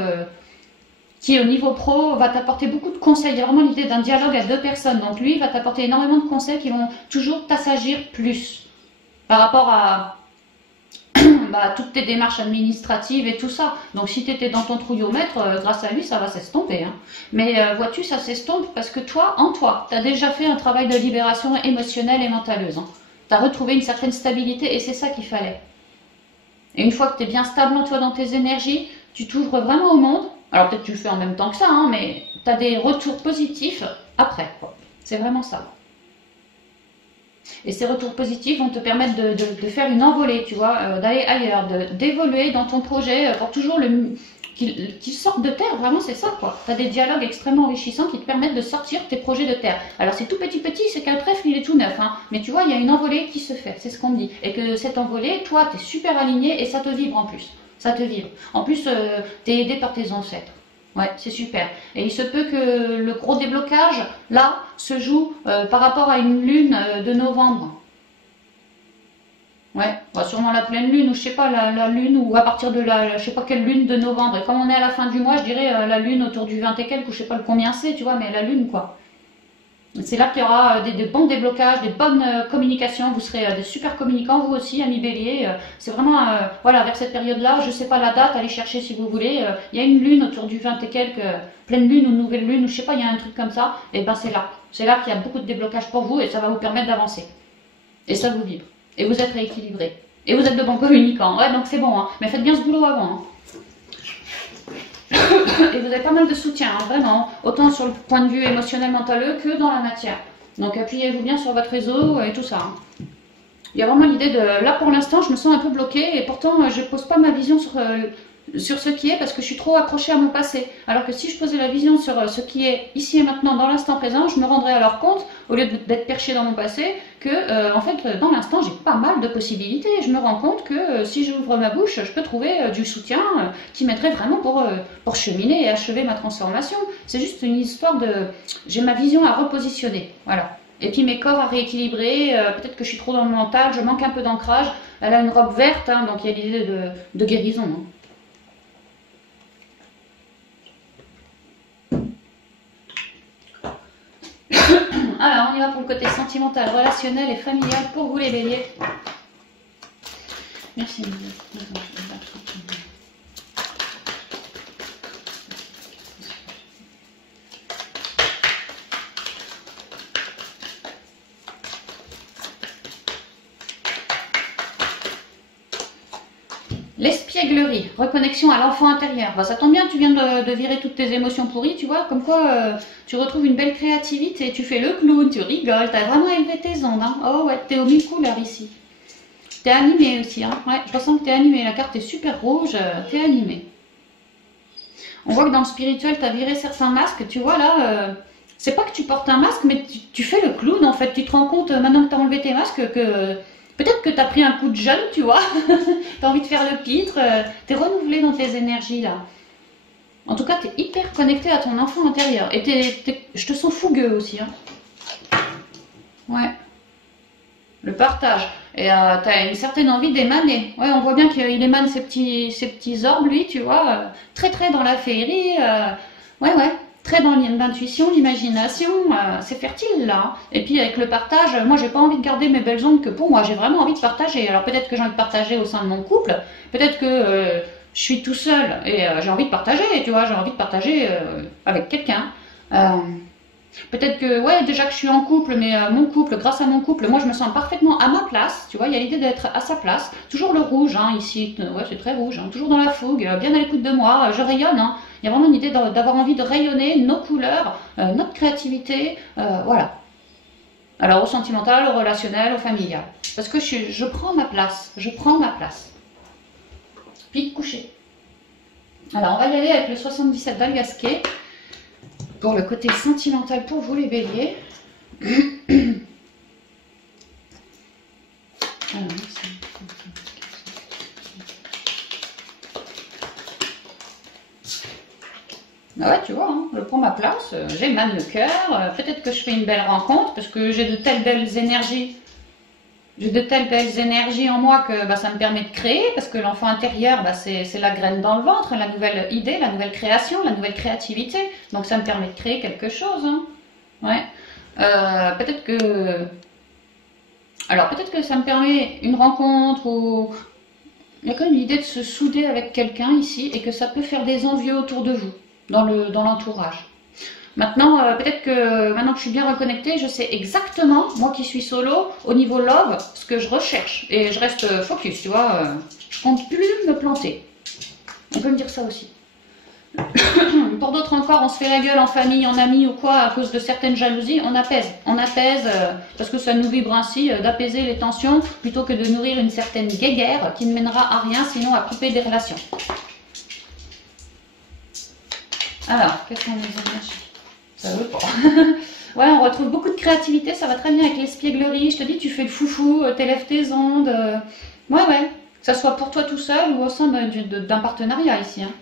qui au niveau pro va t'apporter beaucoup de conseils. Il y a vraiment l'idée d'un dialogue à 2 personnes. Donc lui va t'apporter énormément de conseils qui vont toujours t'assagir plus par rapport à toutes tes démarches administratives et tout ça. Donc si tu étais dans ton trouillomètre, grâce à lui ça va s'estomper. Hein. Mais vois-tu, ça s'estompe parce que toi, en toi, tu as déjà fait un travail de libération émotionnelle et mentaleuse. Hein. Tu as retrouvé une certaine stabilité et c'est ça qu'il fallait. Et une fois que tu es bien stable en toi dans tes énergies, tu t'ouvres vraiment au monde. Alors peut-être que tu le fais en même temps que ça, hein, mais tu as des retours positifs après. C'est vraiment ça. Et ces retours positifs vont te permettre de faire une envolée, tu vois, d'aller ailleurs, d'évoluer dans ton projet pour toujours qu'il sorte de terre. Vraiment, c'est ça, quoi. Tu as des dialogues extrêmement enrichissants qui te permettent de sortir tes projets de terre. Alors, c'est tout petit, c'est qu'un trèfle, il est tout neuf. Hein. Mais tu vois, il y a une envolée qui se fait. C'est ce qu'on me dit. Et que cette envolée, toi, tu es super aligné et ça te vibre en plus. Ça te vibre. En plus, tu es aidé par tes ancêtres. Ouais, c'est super. Et il se peut que le gros déblocage, là, se joue par rapport à une lune de novembre. Ouais, bah, sûrement la pleine lune, ou je sais pas, la lune, ou à partir de la, je sais pas quelle lune de novembre. Et comme on est à la fin du mois, je dirais la lune autour du 20 et quelques, ou je sais pas le combien c'est, tu vois, mais la lune, quoi. C'est là qu'il y aura des bons déblocages, des bonnes communications. Vous serez des super communicants, vous aussi, amis bélier. C'est vraiment, voilà, vers cette période-là, je sais pas la date, allez chercher si vous voulez. Il y a une lune autour du 20 et quelques, pleine lune ou nouvelle lune, ou je sais pas, il y a un truc comme ça. Et ben c'est là. C'est là qu'il y a beaucoup de déblocages pour vous et ça va vous permettre d'avancer. Et ça vous vibre. Et vous êtes rééquilibré. Et vous êtes de bons communicants. Ouais, donc c'est bon, hein. Mais faites bien ce boulot avant. Hein. Et vous avez pas mal de soutien, hein, vraiment, autant sur le point de vue émotionnel, mental que dans la matière. Donc appuyez-vous bien sur votre réseau et tout ça. Hein. Il y a vraiment l'idée de... Là pour l'instant je me sens un peu bloquée et pourtant je ne pose pas ma vision sur ce qui est parce que je suis trop accrochée à mon passé. Alors que si je posais la vision sur ce qui est ici et maintenant dans l'instant présent, je me rendrais alors compte, au lieu d'être perché dans mon passé, que en fait dans l'instant j'ai pas mal de possibilités. Je me rends compte que si j'ouvre ma bouche, je peux trouver du soutien qui m'aiderait vraiment pour cheminer et achever ma transformation. C'est juste une histoire de... J'ai ma vision à repositionner, voilà. Et puis mes corps à rééquilibrer, peut-être que je suis trop dans le mental, je manque un peu d'ancrage. Elle a une robe verte, hein, donc il y a l'idée de guérison. Hein. Alors, on y va pour le côté sentimental, relationnel et familial pour vous les béliers. Merci. L'espièglerie, reconnexion à l'enfant intérieur. Bah, ça tombe bien, tu viens de virer toutes tes émotions pourries, tu vois, comme quoi tu retrouves une belle créativité, tu fais le clown, tu rigoles, t'as vraiment élevé tes ondes. Hein. Oh ouais, t'es aux 1000 couleurs ici. T'es animé aussi, hein. Ouais, je ressens que t'es animé, la carte est super rouge, t'es animé. On voit que dans le spirituel, t'as viré certains masques, tu vois là, c'est pas que tu portes un masque, mais tu fais le clown en fait, tu te rends compte maintenant que t'as enlevé tes masques que... Peut-être que tu as pris un coup de jeune, tu vois. Tu as envie de faire le pitre. Tu es renouvelé dans tes énergies, là. En tout cas, tu es hyper connecté à ton enfant intérieur. Et je te sens fougueux aussi. Hein. Ouais. Le partage. Et tu as une certaine envie d'émaner. Ouais, on voit bien qu'il émane ses petits orbes, lui, tu vois. Très, très dans la féerie. Ouais, ouais. Très dans l'intuition, l'imagination, c'est fertile là. Et puis avec le partage, moi j'ai pas envie de garder mes belles ondes que pour moi, j'ai vraiment envie de partager. Alors peut-être que j'ai envie de partager au sein de mon couple, peut-être que je suis tout seul et j'ai envie de partager, tu vois, j'ai envie de partager avec quelqu'un. Peut-être que, ouais, déjà que je suis en couple, mais mon couple, grâce à mon couple, moi je me sens parfaitement à ma place, tu vois, il y a l'idée d'être à sa place. Toujours le rouge, hein, ici, ouais, c'est très rouge, hein, toujours dans la fougue, bien à l'écoute de moi, je rayonne, hein. Il y a vraiment une idée d'avoir envie de rayonner nos couleurs, notre créativité, voilà. Alors au sentimental, au relationnel, au familial. Parce que je prends ma place, je prends ma place. Puis coucher. Alors on va y aller avec le 77 d'Algasquet. Pour le côté sentimental pour vous les béliers. Alors, ah ouais, tu vois, hein, je prends ma place, j'émane le cœur, peut-être que je fais une belle rencontre parce que j'ai de telles belles énergies. J'ai de telles belles énergies en moi que bah, ça me permet de créer, parce que l'enfant intérieur, bah, c'est la graine dans le ventre, la nouvelle idée, la nouvelle création, la nouvelle créativité. Donc ça me permet de créer quelque chose. Hein. Ouais. Peut-être que... Alors peut-être que ça me permet une rencontre ou... Il y a quand même l'idée de se souder avec quelqu'un ici et que ça peut faire des envieux autour de vous, dans l'entourage. Maintenant, peut-être que maintenant que je suis bien reconnectée, je sais exactement, moi qui suis solo, au niveau love, ce que je recherche. Et je reste focus, tu vois. Je compte plus me planter. On peut me dire ça aussi. Pour d'autres encore, on se fait la gueule en famille, en amis ou quoi, à cause de certaines jalousies. On apaise. On apaise parce que ça nous vibre ainsi, d'apaiser les tensions, plutôt que de nourrir une certaine guéguerre qui ne mènera à rien, sinon à couper des relations. Alors, quelles sont les énergies ? Ça veut pas. Ouais, on retrouve beaucoup de créativité, ça va très bien avec l'espièglerie. Je te dis, tu fais le foufou, t'élèves tes ondes. Ouais, ouais. Que ça soit pour toi tout seul ou au sein d'un partenariat ici. Hein.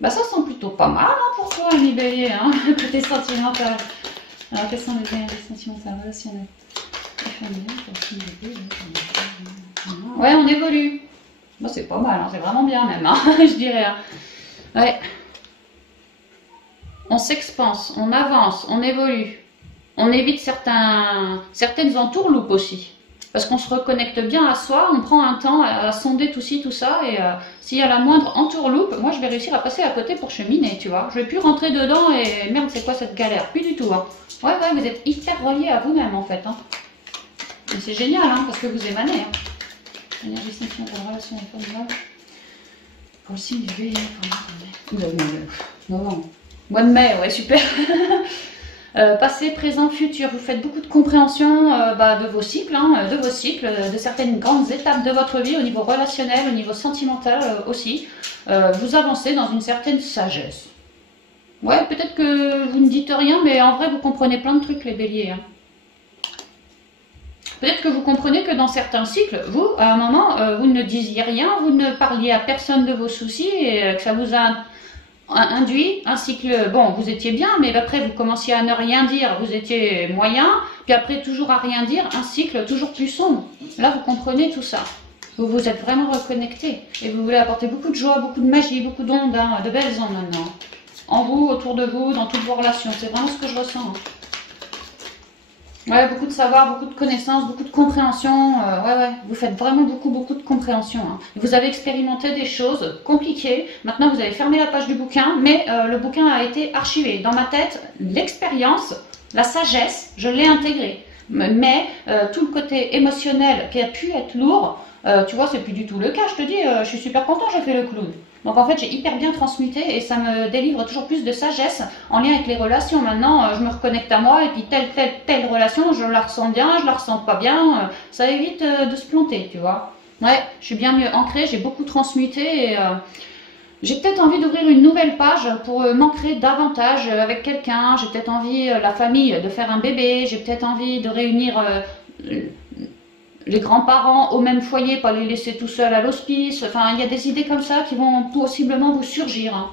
Bah, ça sent plutôt pas mal hein, pour toi, ami bélier, hein, côté sentimental. Alors, quelles sont les énergies sentimentales relationnelles et familiales pour les béliers, Ouais, on évolue. Bon, c'est pas mal, hein, c'est vraiment bien même, hein, je dirais. Hein. Ouais. On s'expanse, on avance, on évolue. On évite certaines entourloupes aussi. Parce qu'on se reconnecte bien à soi, on prend un temps à sonder tout ci, tout ça, et s'il y a la moindre entourloupe, moi je vais réussir à passer à côté pour cheminer, tu vois. Je vais plus rentrer dedans et merde, c'est quoi cette galère? Plus du tout, hein. Ouais, vous êtes hyper relié à vous-même en fait, hein. Et c'est génial, hein, parce que vous émanez, hein. Énergie sentimentale, relation et familiale. Pour le signe du bélier, non. Mois de mai, ouais, super. Passé, présent, futur, vous faites beaucoup de compréhension de vos cycles, hein, de certaines grandes étapes de votre vie au niveau relationnel, au niveau sentimental aussi. Vous avancez dans une certaine sagesse. Ouais, peut-être que vous ne dites rien, mais en vrai vous comprenez plein de trucs les béliers. Hein. Peut-être que vous comprenez que dans certains cycles, vous, à un moment, vous ne disiez rien, vous ne parliez à personne de vos soucis et que ça vous a induit un cycle, bon, vous étiez bien, mais après vous commenciez à ne rien dire, vous étiez moyen, puis après toujours à rien dire, un cycle toujours plus sombre. Là, vous comprenez tout ça. Vous vous êtes vraiment reconnecté et vous voulez apporter beaucoup de joie, beaucoup de magie, beaucoup d'ondes, hein, de belles ondes maintenant. En vous, autour de vous, dans toutes vos relations. C'est vraiment ce que je ressens. Ouais, beaucoup de savoir, beaucoup de connaissances, beaucoup de compréhension. Ouais, vous faites vraiment beaucoup de compréhension. Hein. Vous avez expérimenté des choses compliquées. Maintenant, vous avez fermé la page du bouquin, mais le bouquin a été archivé. Dans ma tête, l'expérience, la sagesse, je l'ai intégrée. Mais tout le côté émotionnel qui a pu être lourd, tu vois, c'est plus du tout le cas. Je te dis, je suis super content, j'ai fait le clown. Donc en fait, j'ai hyper bien transmuté et ça me délivre toujours plus de sagesse en lien avec les relations. Maintenant, je me reconnecte à moi et puis telle relation, je la ressens bien, je la ressens pas bien. Ça évite de se planter, tu vois. Ouais, je suis bien mieux ancrée, j'ai beaucoup transmuté et j'ai peut-être envie d'ouvrir une nouvelle page pour m'ancrer davantage avec quelqu'un. J'ai peut-être envie, la famille, de faire un bébé. J'ai peut-être envie de réunir les grands-parents au même foyer, pas les laisser tout seuls à l'hospice. Enfin, il y a des idées comme ça qui vont possiblement vous surgir. Hein,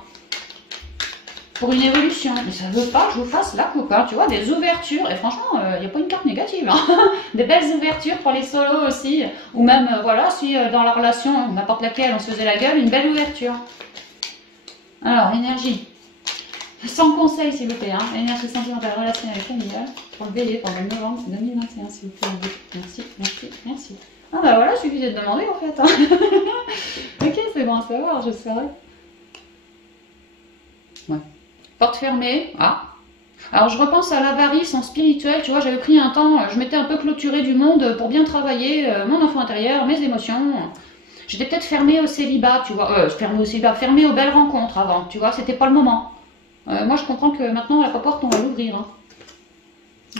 pour une évolution. Mais ça veut pas que je vous fasse la coupe, hein, tu vois, des ouvertures. Et franchement, il n'y a pas une carte négative. Hein. Des belles ouvertures pour les solos aussi. Ou même, voilà, si dans la relation, n'importe laquelle, on se faisait la gueule, une belle ouverture. Alors, énergie. Sans conseil, s'il vous plaît. Hein. Énergie sentimentale, relationnelle et familiale. Pour le bélier, pour le novembre 2021, s'il vous plaît. Merci. Ah bah voilà, il suffisait de demander en fait. Hein. Ok, c'est bon à savoir, je saurais. Ouais. Porte fermée. Ah. Alors je repense à l'avarice en spirituel, tu vois, j'avais pris un temps, je m'étais un peu clôturée du monde pour bien travailler mon enfant intérieur, mes émotions. J'étais peut-être fermée au célibat, tu vois, fermée aux belles rencontres avant, tu vois, c'était pas le moment. Moi je comprends que maintenant la porte on va l'ouvrir. Hein.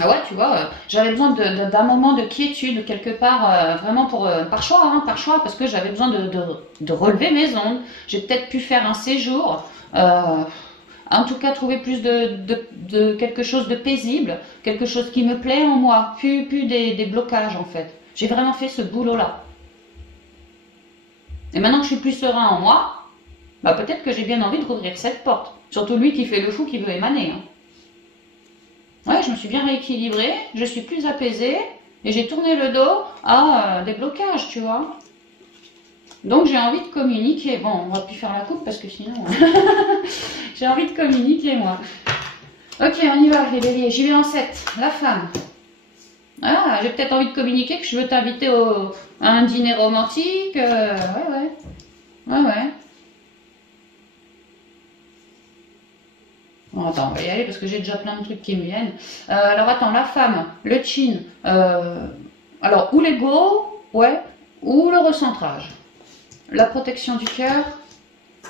Ah ouais, tu vois, j'avais besoin d'un moment de quiétude quelque part, vraiment par choix, parce que j'avais besoin de relever mes ondes. J'ai peut-être pu faire un séjour, en tout cas trouver plus de quelque chose de paisible, quelque chose qui me plaît en moi, plus des blocages en fait. J'ai vraiment fait ce boulot-là. Et maintenant que je suis plus serein en moi, bah peut-être que j'ai bien envie de rouvrir cette porte. Surtout lui qui fait le fou, qui veut émaner. Hein. Ouais, je me suis bien rééquilibrée, je suis plus apaisée et j'ai tourné le dos à des blocages, tu vois. Donc j'ai envie de communiquer. Bon, on va plus faire la coupe parce que sinon... j'ai envie de communiquer, moi. Ok, on y va, les béliers. J'y vais en 7. La femme. Ah, j'ai peut-être envie de communiquer que je veux t'inviter à un dîner romantique. Ouais. Bon, attends, on va y aller parce que j'ai déjà plein de trucs qui me viennent. Alors attends, la femme, le chin, alors ou l'ego, ouais, ou le recentrage. La protection du cœur,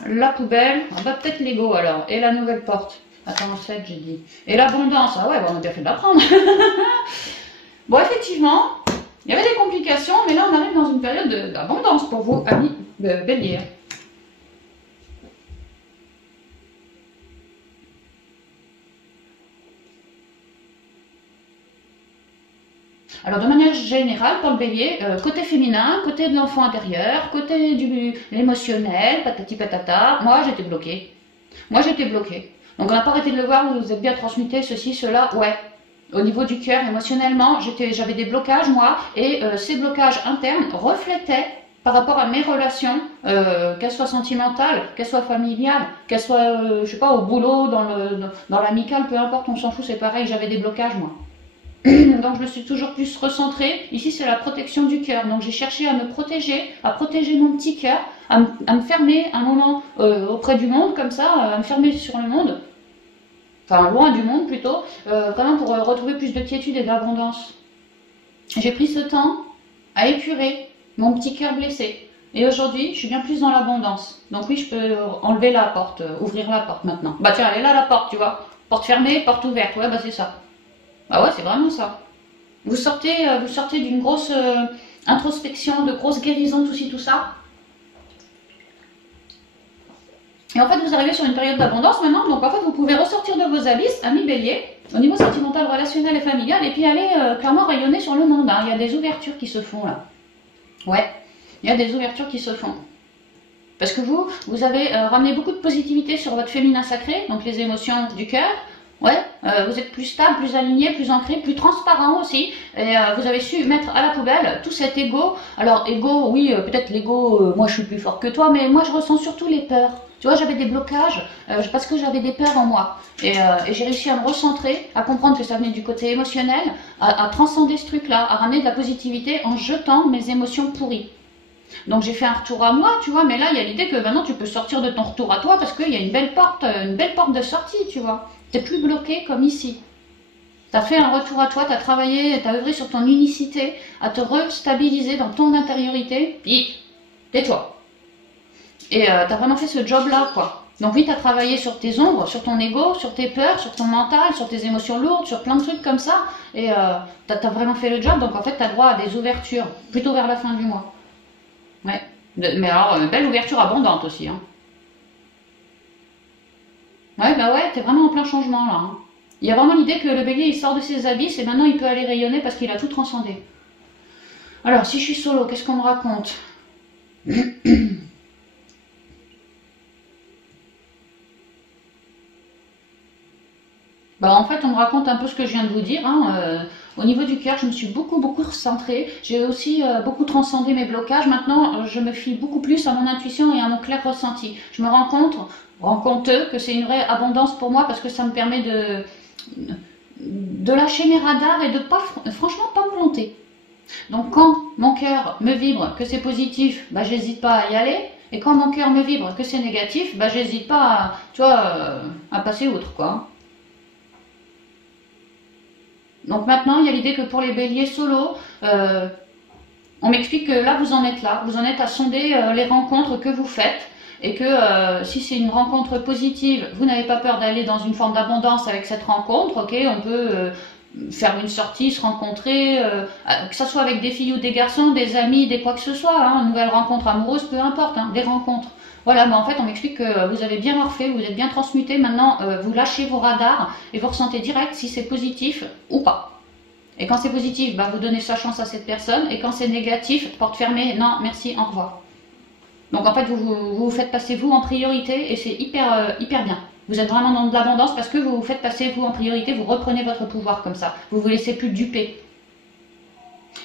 la poubelle, ah bah peut-être l'ego alors, et la nouvelle porte. Attends, en 7 j'ai dit. Et l'abondance, ah ouais, bah, on a bien fait de l'apprendre. Bon, effectivement, il y avait des complications, mais là on arrive dans une période d'abondance pour vous, amis béliers. Alors de manière générale, pour le bélier, côté féminin, côté de l'enfant intérieur, côté de l'émotionnel, patati patata, moi j'étais bloquée. Donc on n'a pas arrêté de le voir, vous êtes bien transmuté, ceci, cela, ouais. Au niveau du cœur, émotionnellement, j'avais des blocages, moi, et ces blocages internes reflétaient par rapport à mes relations, qu'elles soient sentimentales, qu'elles soient familiales, qu'elles soient, je sais pas, au boulot, dans l'amical, peu importe, on s'en fout, c'est pareil, j'avais des blocages moi. Donc je me suis toujours plus recentrée. Ici c'est la protection du cœur. Donc j'ai cherché à me protéger, à protéger mon petit cœur, à me fermer un moment auprès du monde comme ça, à me fermer sur le monde, enfin loin du monde plutôt, vraiment pour retrouver plus de quiétude et d'abondance. J'ai pris ce temps à épurer mon petit cœur blessé. Et aujourd'hui je suis bien plus dans l'abondance. Donc oui, je peux enlever la porte, ouvrir la porte maintenant. Bah tiens, elle est là la porte, tu vois. Porte fermée, porte ouverte. Ouais, bah c'est ça. Ah ouais, c'est vraiment ça. Vous sortez d'une grosse introspection, de grosse guérison, tout ci, tout ça. Et en fait, vous arrivez sur une période d'abondance maintenant, donc en fait, vous pouvez ressortir de vos abysses, amis bélier, au niveau sentimental, relationnel et familial, et puis aller clairement rayonner sur le monde. Hein. Il y a des ouvertures qui se font là. Ouais, il y a des ouvertures qui se font. Parce que vous avez ramené beaucoup de positivité sur votre féminin sacré, donc les émotions du cœur. Ouais, vous êtes plus stable, plus aligné, plus ancré, plus transparent aussi. Et vous avez su mettre à la poubelle tout cet ego. Alors, ego, oui, peut-être l'ego, moi je suis plus fort que toi, mais moi je ressens surtout les peurs. Tu vois, j'avais des blocages parce que j'avais des peurs en moi. Et j'ai réussi à me recentrer, à comprendre que ça venait du côté émotionnel, à transcender ce truc-là, à ramener de la positivité en jetant mes émotions pourries. Donc j'ai fait un retour à moi, tu vois, mais là il y a l'idée que maintenant tu peux sortir de ton retour à toi parce qu'il y a une belle porte de sortie, tu vois. T'es plus bloqué comme ici. Tu as fait un retour à toi, tu as travaillé, tu as œuvré sur ton unicité, à te restabiliser dans ton intériorité. Tais-toi. Et tu as vraiment fait ce job-là, quoi. Donc oui, tu as travaillé sur tes ombres, sur ton ego, sur tes peurs, sur ton mental, sur tes émotions lourdes, sur plein de trucs comme ça. Et tu as vraiment fait le job, donc en fait tu as droit à des ouvertures, plutôt vers la fin du mois. Ouais. Mais alors, belle ouverture abondante aussi, hein. Ouais, bah ouais, t'es vraiment en plein changement là. Hein. Il y a vraiment l'idée que le bélier il sort de ses abysses et maintenant il peut aller rayonner parce qu'il a tout transcendé. Alors, si je suis solo, qu'est-ce qu'on me raconte? Bah, en fait, on me raconte un peu ce que je viens de vous dire. Hein. Au niveau du cœur, je me suis beaucoup recentrée. J'ai aussi beaucoup transcendé mes blocages. Maintenant, je me fie beaucoup plus à mon intuition et à mon clair ressenti. Je me rends compte que c'est une vraie abondance pour moi parce que ça me permet de lâcher mes radars et de pas, franchement, pas me planter. Donc, quand mon cœur me vibre que c'est positif, bah, j'hésite pas à y aller. Et quand mon cœur me vibre que c'est négatif, bah, j'hésite pas à, tu vois, à passer outre, quoi. Donc maintenant, il y a l'idée que pour les béliers solo, on m'explique que là, vous en êtes là. Vous en êtes à sonder les rencontres que vous faites. Et que si c'est une rencontre positive, vous n'avez pas peur d'aller dans une forme d'abondance avec cette rencontre. Ok, on peut faire une sortie, se rencontrer, que ce soit avec des filles ou des garçons, des amis, des quoi que ce soit. Hein, une nouvelle rencontre amoureuse, peu importe, hein, des rencontres. Voilà, mais en fait, on m'explique que vous avez bien morphé, vous êtes bien transmuté. Maintenant, vous lâchez vos radars et vous ressentez direct si c'est positif ou pas. Et quand c'est positif, bah, vous donnez sa chance à cette personne. Et quand c'est négatif, porte fermée, non, merci, au revoir. Donc en fait, vous faites passer vous en priorité et c'est hyper bien. Vous êtes vraiment dans de l'abondance parce que vous faites passer vous en priorité, vous reprenez votre pouvoir comme ça. Vous vous laissez plus duper.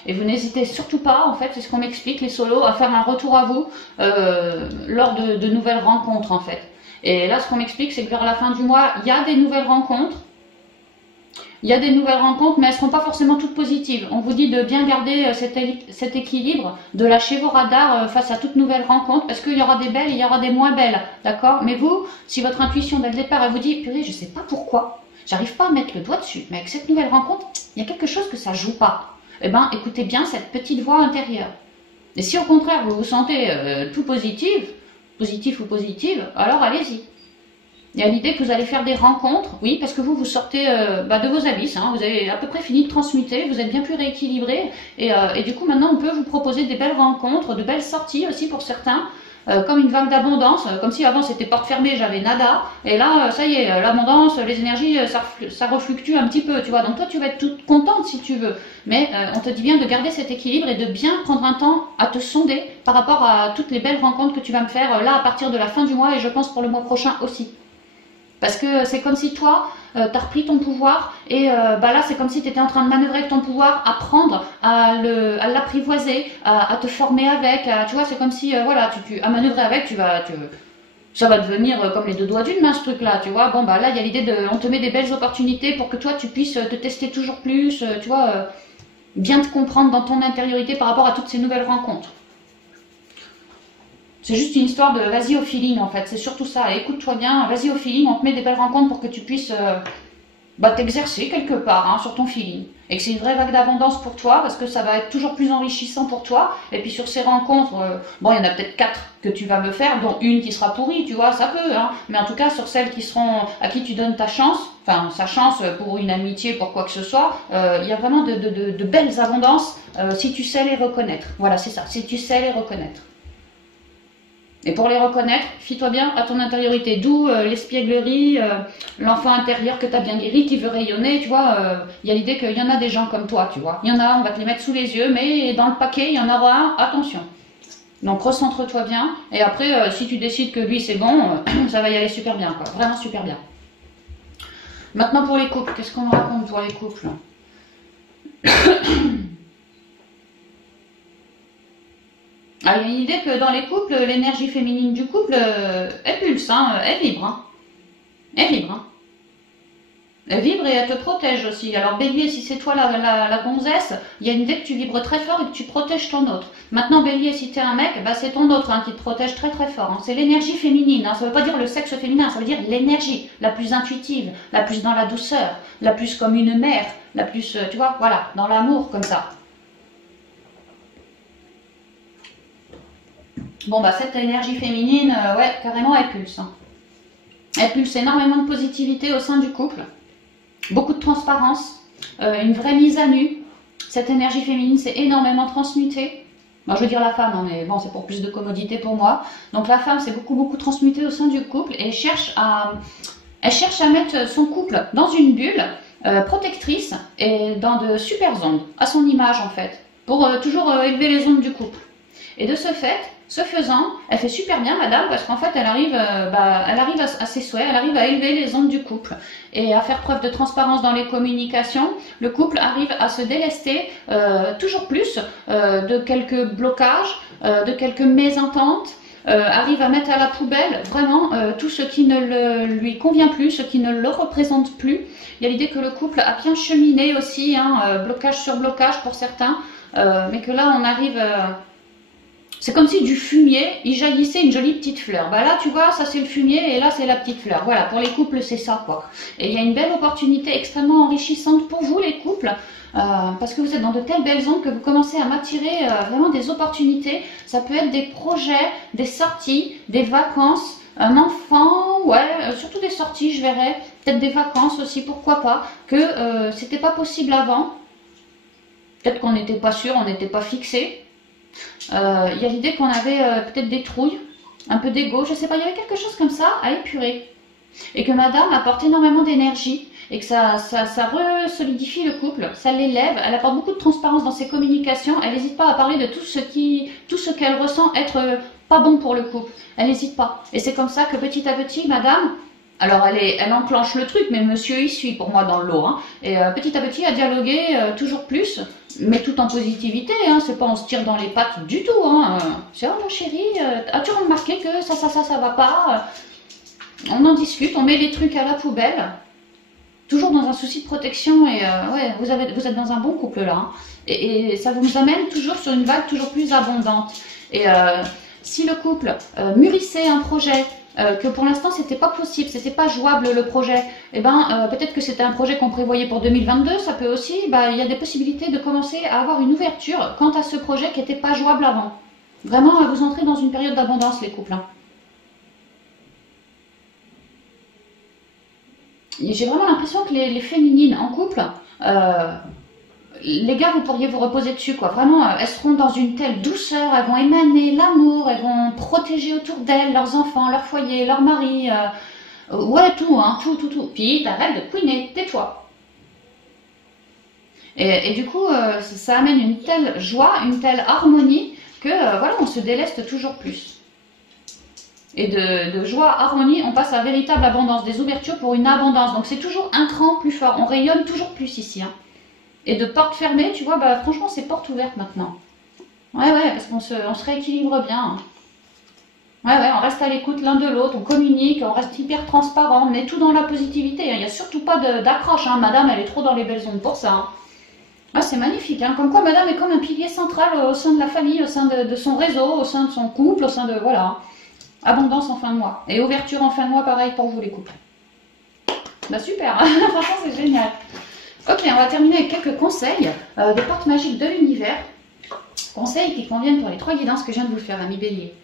Et vous n'hésitez surtout pas, en fait, c'est ce qu'on m'explique, les solos, à faire un retour à vous lors de nouvelles rencontres, en fait. Et là, ce qu'on m'explique, c'est que vers la fin du mois, il y a des nouvelles rencontres. Il y a des nouvelles rencontres, mais elles ne seront pas forcément toutes positives. On vous dit de bien garder cet équilibre, de lâcher vos radars face à toute nouvelle rencontre, parce qu'il y aura des belles et il y aura des moins belles, d'accord? Mais vous, si votre intuition dès le départ, elle vous dit, purée, je ne sais pas pourquoi, j'arrive pas à mettre le doigt dessus, mais avec cette nouvelle rencontre, il y a quelque chose que ça ne joue pas. Eh bien, écoutez bien cette petite voix intérieure. Et si au contraire, vous vous sentez tout positif ou positive, alors allez-y. Il y a l'idée que vous allez faire des rencontres, oui, parce que vous sortez de vos abysses, hein, vous avez à peu près fini de transmuter, vous êtes bien plus rééquilibré, et du coup maintenant on peut vous proposer des belles rencontres, de belles sorties aussi pour certains, comme une vague d'abondance, comme si avant c'était porte fermée, j'avais nada, et là ça y est, l'abondance, les énergies, ça refluctue un petit peu, tu vois, donc toi tu vas être toute contente si tu veux, mais on te dit bien de garder cet équilibre et de bien prendre un temps à te sonder par rapport à toutes les belles rencontres que tu vas me faire là à partir de la fin du mois, et je pense pour le mois prochain aussi. Parce que c'est comme si toi, tu as repris ton pouvoir et bah là, c'est comme si tu étais en train de manœuvrer avec ton pouvoir, apprendre à l'apprivoiser, à te former avec. Tu vois, c'est comme si, voilà, à manœuvrer avec, ça va devenir comme les deux doigts d'une main, ce truc-là, tu vois. Bon, bah là, il y a l'idée on te met des belles opportunités pour que toi, tu puisses te tester toujours plus, tu vois, bien te comprendre dans ton intériorité par rapport à toutes ces nouvelles rencontres. C'est juste une histoire de vas-y au feeling en fait, c'est surtout ça. Écoute-toi bien, vas-y au feeling, on te met des belles rencontres pour que tu puisses t'exercer quelque part sur ton feeling. Et que c'est une vraie vague d'abondance pour toi parce que ça va être toujours plus enrichissant pour toi. Et puis sur ces rencontres, bon, il y en a peut-être 4 que tu vas me faire, dont une qui sera pourrie, tu vois, ça peut. Mais en tout cas, sur celles qui seront à qui tu donnes ta chance, enfin sa chance pour une amitié, pour quoi que ce soit, il y a vraiment de belles abondances si tu sais les reconnaître. Voilà, c'est ça, si tu sais les reconnaître. Et pour les reconnaître, fie-toi bien à ton intériorité, d'où l'espièglerie, l'enfant intérieur que tu as bien guéri, qui veut rayonner, tu vois, y a l'idée qu'il y en a des gens comme toi, tu vois. Il y en a, on va te les mettre sous les yeux, mais dans le paquet, il y en aura un, attention. Donc recentre-toi bien, et après, si tu décides que lui c'est bon, ça va y aller super bien, quoi, vraiment super bien. Maintenant pour les couples, qu'est-ce qu'on me raconte pour les couples? Ah, il y a une idée que dans les couples, l'énergie féminine du couple, elle pulse, elle vibre. Elle vibre. Elle vibre et elle te protège aussi. Alors Bélier, si c'est toi la gonzesse, il y a une idée que tu vibres très fort et que tu protèges ton autre. Maintenant Bélier, si tu es un mec, bah, c'est ton autre qui te protège très très fort. C'est l'énergie féminine, ça ne veut pas dire le sexe féminin, ça veut dire l'énergie, la plus intuitive, la plus dans la douceur, la plus comme une mère, la plus, tu vois, voilà, dans l'amour comme ça. Bon, bah cette énergie féminine, ouais, carrément, elle pulse. Elle pulse énormément de positivité au sein du couple. Beaucoup de transparence, une vraie mise à nu. Cette énergie féminine s'est énormément transmutée. Bon, je veux dire la femme, mais bon, c'est pour plus de commodité pour moi. Donc la femme s'est beaucoup transmutée au sein du couple et elle cherche à mettre son couple dans une bulle protectrice et dans de super ondes, à son image en fait, pour toujours élever les ondes du couple. Et de ce fait, ce faisant, elle fait super bien madame parce qu'en fait elle arrive à ses souhaits, elle arrive à élever les ondes du couple et à faire preuve de transparence dans les communications. Le couple arrive à se délester toujours plus de quelques blocages, de quelques mésententes, arrive à mettre à la poubelle vraiment tout ce qui ne lui convient plus, ce qui ne le représente plus. Il y a l'idée que le couple a bien cheminé aussi, blocage sur blocage pour certains, mais que là on arrive... c'est comme si du fumier, il jaillissait une jolie petite fleur. Bah là, tu vois, ça c'est le fumier et là c'est la petite fleur. Voilà, pour les couples, c'est ça, quoi. Et il y a une belle opportunité extrêmement enrichissante pour vous, les couples, parce que vous êtes dans de telles belles ondes que vous commencez à m'attirer vraiment des opportunités. Ça peut être des projets, des sorties, des vacances, un enfant, ouais, surtout des sorties, je verrais. Peut-être des vacances aussi, pourquoi pas, que c'était pas possible avant. Peut-être qu'on n'était pas sûr, on n'était pas fixé. Il y a l'idée qu'on avait peut-être des trouilles, un peu d'ego, je sais pas, il y avait quelque chose comme ça à épurer. Et que madame apporte énormément d'énergie et que ça re-solidifie le couple, ça l'élève, elle apporte beaucoup de transparence dans ses communications, elle n'hésite pas à parler de tout ce qu'elle ressent être pas bon pour le couple, elle n'hésite pas. Et c'est comme ça que petit à petit, madame, alors elle enclenche le truc, mais monsieur y suit pour moi dans le lot, et petit à petit à dialoguer toujours plus, mais tout en positivité, c'est pas on se tire dans les pattes du tout, c'est oh mon chéri, as-tu remarqué que ça va pas, on en discute, on met les trucs à la poubelle, toujours dans un souci de protection, et ouais, vous êtes dans un bon couple là, et ça vous amène toujours sur une vague toujours plus abondante. Et si le couple mûrissait un projet, que pour l'instant c'était pas possible, c'était pas jouable le projet, et peut-être que c'était un projet qu'on prévoyait pour 2022, ça peut aussi, il y a des possibilités de commencer à avoir une ouverture quant à ce projet qui n'était pas jouable avant. Vraiment, vous entrez dans une période d'abondance les couples. J'ai vraiment l'impression que les féminines en couple, les gars, vous pourriez vous reposer dessus, quoi. Vraiment, elles seront dans une telle douceur, elles vont émaner l'amour, elles vont protéger autour d'elles leurs enfants, leur foyer, leur mari, ouais, tout. Puis t'arrêtes de couiner, tais-toi. Et du coup, ça amène une telle joie, une telle harmonie que voilà, on se déleste toujours plus. et de joie, harmonie, on passe à véritable abondance, des ouvertures pour une abondance. Donc c'est toujours un cran plus fort, on rayonne toujours plus ici. Hein. Et de porte fermée, tu vois, bah franchement c'est porte ouverte maintenant. Ouais, parce qu'on se rééquilibre bien. Hein. Ouais, on reste à l'écoute l'un de l'autre, on communique, on reste hyper transparent, on met tout dans la positivité. Hein. Il n'y a surtout pas d'accroche, hein. Madame elle est trop dans les belles ondes pour ça. Hein. Ah, c'est magnifique, hein. Comme quoi madame est comme un pilier central au sein de la famille, au sein de son réseau, au sein de son couple, au sein de... Voilà. Abondance en fin de mois. Et ouverture en fin de mois, pareil pour vous les couples. Bah super, franchement c'est génial. Ok, on va terminer avec quelques conseils des portes magiques de l'univers. Conseils qui conviennent pour les 3 guidances que je viens de vous faire, amis bélier.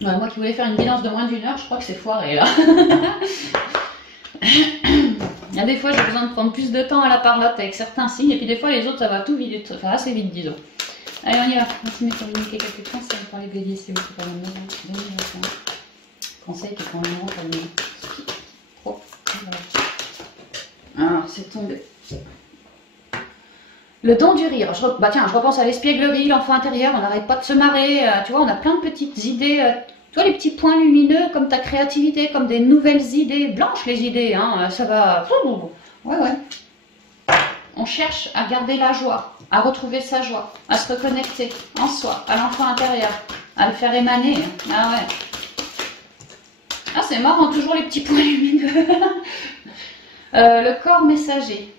Ouais, moi qui voulais faire une guidance de moins d'1 heure, je crois que c'est foiré là. Il y a des fois j'ai besoin de prendre plus de temps à la parlotte avec certains signes, et puis des fois les autres ça va tout vite, enfin assez vite disons. Allez on y va, continuez de communiquer quelques conseils pour les béliers si vous pouvez pas le dire. Conseils qui conviendront pour les pro. Alors c'est tombé. Le don du rire. Bah tiens, je repense à l'espièglerie, l'enfant intérieur, on n'arrête pas de se marrer. Tu vois, on a plein de petites idées. Tu vois, les petits points lumineux, comme ta créativité, comme des nouvelles idées. Blanches les idées, hein, ça va... Ouais. On cherche à garder la joie, à retrouver sa joie, à se reconnecter en soi, à l'enfant intérieur, à le faire émaner. Ah ouais. Ah, c'est marrant, toujours les petits points lumineux. Le corps messager.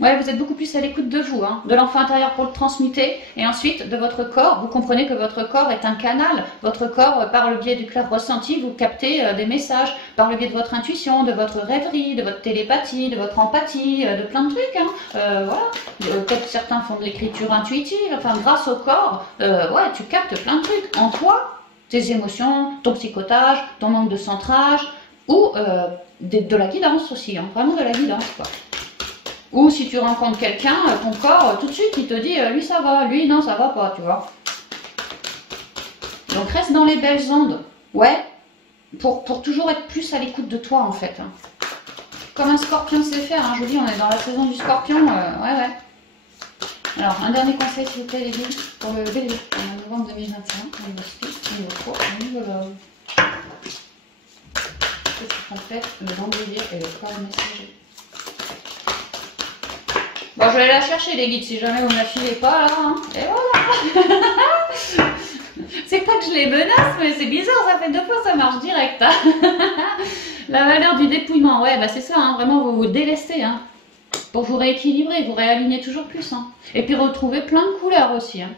Ouais, vous êtes beaucoup plus à l'écoute de vous, hein, de l'enfant intérieur pour le transmuter, et ensuite de votre corps. Vous comprenez que votre corps est un canal. Votre corps, par le biais du clair ressenti, vous captez des messages, par le biais de votre intuition, de votre rêverie, de votre télépathie, de votre empathie, de plein de trucs. Hein. Voilà. Peut-être certains font de l'écriture intuitive. Enfin, grâce au corps, ouais, tu captes plein de trucs. En toi, tes émotions, ton psychotage, ton manque de centrage, ou de la guidance aussi. Hein, vraiment de la guidance, quoi. Ou si tu rencontres quelqu'un, ton corps, tout de suite, il te dit, lui ça va, lui non, ça va pas, tu vois. Donc reste dans les belles ondes, ouais, pour toujours être plus à l'écoute de toi, en fait. Hein. Comme un scorpion sait faire, hein, je vous dis, on est dans la saison du scorpion, ouais. Alors, un dernier conseil, s'il vous plaît, les filles, pour le bélier, en novembre 2021, au niveau speed, au niveau pro, au niveau love. Qu'est-ce qui complète le vent bélier et le corps messager. Bon, je vais aller la chercher, les guides, si jamais vous ne la filez pas, là. Hein. Et voilà. C'est pas que je les menace, mais c'est bizarre, ça fait 2 fois, ça marche direct. Hein. La valeur du dépouillement, ouais, bah c'est ça, hein, vraiment, vous vous délestez, hein, pour vous rééquilibrer, vous réaligner toujours plus. Hein. Et puis, retrouver plein de couleurs aussi. Hein.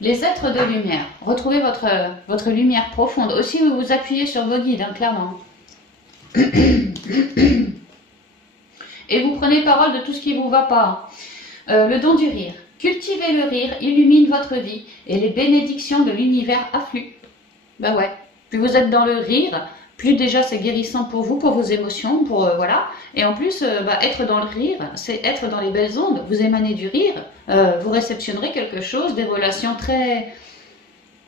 Les êtres de lumière, retrouvez votre lumière profonde. Aussi, vous vous appuyez sur vos guides, hein, clairement. Et vous prenez parole de tout ce qui ne vous va pas. Le don du rire. Cultivez le rire, illumine votre vie et les bénédictions de l'univers affluent. Ben ouais, plus vous êtes dans le rire, plus déjà c'est guérissant pour vous, pour vos émotions, pour voilà. Et en plus, être dans le rire, c'est être dans les belles ondes. Vous émanez du rire, vous réceptionnerez quelque chose, des relations très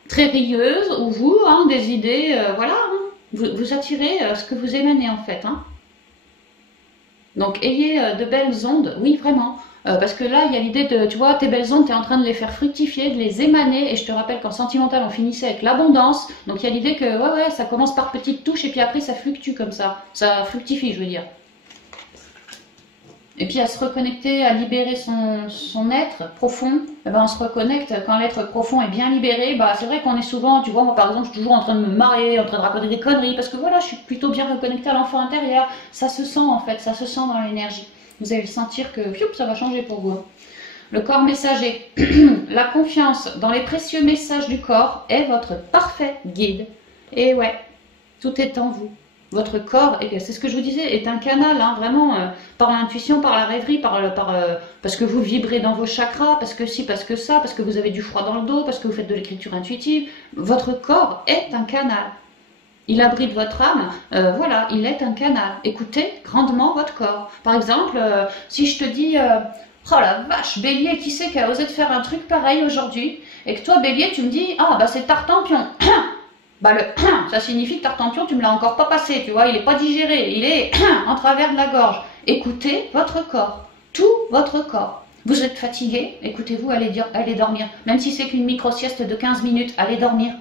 rieuses, ou vous, hein, des idées, voilà. Hein, vous attirez ce que vous émanez en fait. Hein. Donc, ayez de belles ondes, oui, vraiment. Parce que là, il y a l'idée de, tu vois, tes belles ondes, tu es en train de les faire fructifier, de les émaner. Et je te rappelle qu'en sentimental, on finissait avec l'abondance. Donc, il y a l'idée que, ouais, ça commence par petites touches et puis après, ça fluctue comme ça. Ça fructifie, je veux dire. Et puis, à se reconnecter, à libérer son être profond. Eh ben, on se reconnecte quand l'être profond est bien libéré. Bah, c'est vrai qu'on est souvent, tu vois, moi par exemple, je suis toujours en train de me marrer, en train de raconter des conneries. Parce que voilà, je suis plutôt bien reconnectée à l'enfant intérieur. Ça se sent en fait, ça se sent dans l'énergie. Vous allez sentir que ça va changer pour vous. Le corps messager. La confiance dans les précieux messages du corps est votre parfait guide. Et ouais, tout est en vous. Votre corps, c'est ce que je vous disais, est un canal, hein, vraiment, par l'intuition, par la rêverie, parce que vous vibrez dans vos chakras, parce que si, parce que ça, parce que vous avez du froid dans le dos, parce que vous faites de l'écriture intuitive. Votre corps est un canal. Il abrite votre âme, voilà, il est un canal. Écoutez grandement votre corps. Par exemple, si je te dis, oh la vache, Bélier, qui c'est qui a osé te faire un truc pareil aujourd'hui? Et que toi, Bélier, tu me dis, ah bah c'est Tartampion. Bah le ça signifie que Tartampion, tu me l'as encore pas passé, tu vois, il n'est pas digéré, il est en travers de la gorge. Écoutez votre corps, tout votre corps. Vous êtes fatigué, écoutez-vous, allez dormir. Même si c'est qu'une micro-sieste de 15 minutes, allez dormir.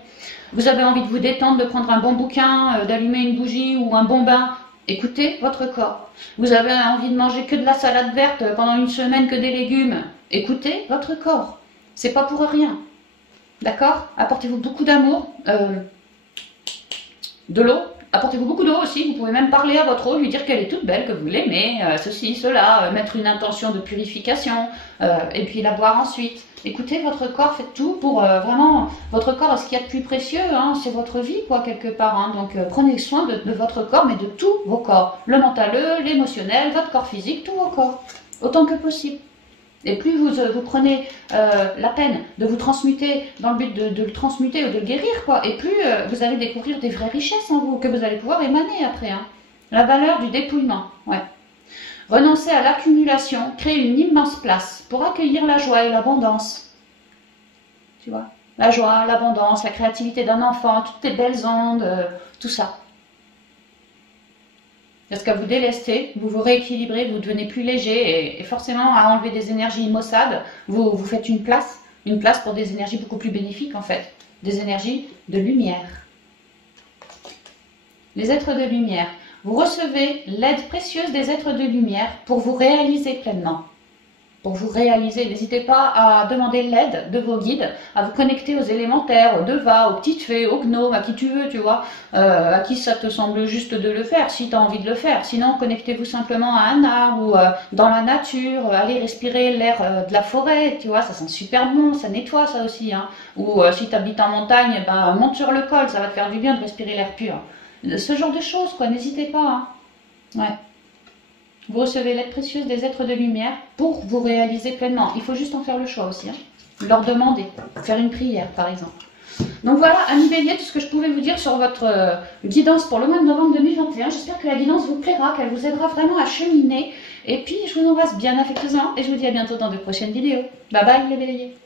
Vous avez envie de vous détendre, de prendre un bon bouquin, d'allumer une bougie ou un bon bain, écoutez votre corps. Vous avez envie de manger que de la salade verte pendant une semaine, que des légumes, écoutez votre corps. C'est pas pour rien. D'accord? Apportez-vous beaucoup d'amour, de l'eau. Apportez-vous beaucoup d'eau aussi, vous pouvez même parler à votre eau, lui dire qu'elle est toute belle, que vous l'aimez, ceci, cela, mettre une intention de purification, et puis la boire ensuite. Écoutez votre corps, faites tout pour vraiment, votre corps est ce qu'il y a de plus précieux, hein, c'est votre vie quoi quelque part, hein, donc prenez soin de votre corps, mais de tous vos corps, le mental, l'émotionnel, votre corps physique, tous vos corps, autant que possible. Et plus vous prenez la peine de vous transmuter dans le but de le transmuter ou de le guérir, quoi, et plus vous allez découvrir des vraies richesses en vous, que vous allez pouvoir émaner après. Hein. La valeur du dépouillement, ouais. Renoncer à l'accumulation, créer une immense place pour accueillir la joie et l'abondance. Tu vois, la joie, l'abondance, la créativité d'un enfant, toutes tes belles ondes, tout ça. Parce que vous délestez, vous vous rééquilibrez, vous devenez plus léger et forcément à enlever des énergies maussades, vous faites une place pour des énergies beaucoup plus bénéfiques en fait, des énergies de lumière. Les êtres de lumière, vous recevez l'aide précieuse des êtres de lumière pour vous réaliser pleinement. Pour vous réaliser, n'hésitez pas à demander l'aide de vos guides, à vous connecter aux élémentaires, aux devas, aux petites fées, aux gnomes, à qui tu veux, tu vois, à qui ça te semble juste de le faire, si tu as envie de le faire. Sinon, connectez-vous simplement à un arbre ou dans la nature, allez respirer l'air de la forêt, tu vois, ça sent super bon, ça nettoie ça aussi. Hein. Ou si tu habites en montagne, ben, monte sur le col, ça va te faire du bien de respirer l'air pur. Ce genre de choses, quoi, n'hésitez pas. Hein. Ouais. Vous recevez l'aide précieuse des êtres de lumière pour vous réaliser pleinement. Il faut juste en faire le choix aussi. Hein. Leur demander, faire une prière par exemple. Donc voilà, amis béliers, tout ce que je pouvais vous dire sur votre guidance pour le mois de novembre 2021. J'espère que la guidance vous plaira, qu'elle vous aidera vraiment à cheminer. Et puis, je vous embrasse bien affectueusement et je vous dis à bientôt dans de prochaines vidéos. Bye bye les béliers.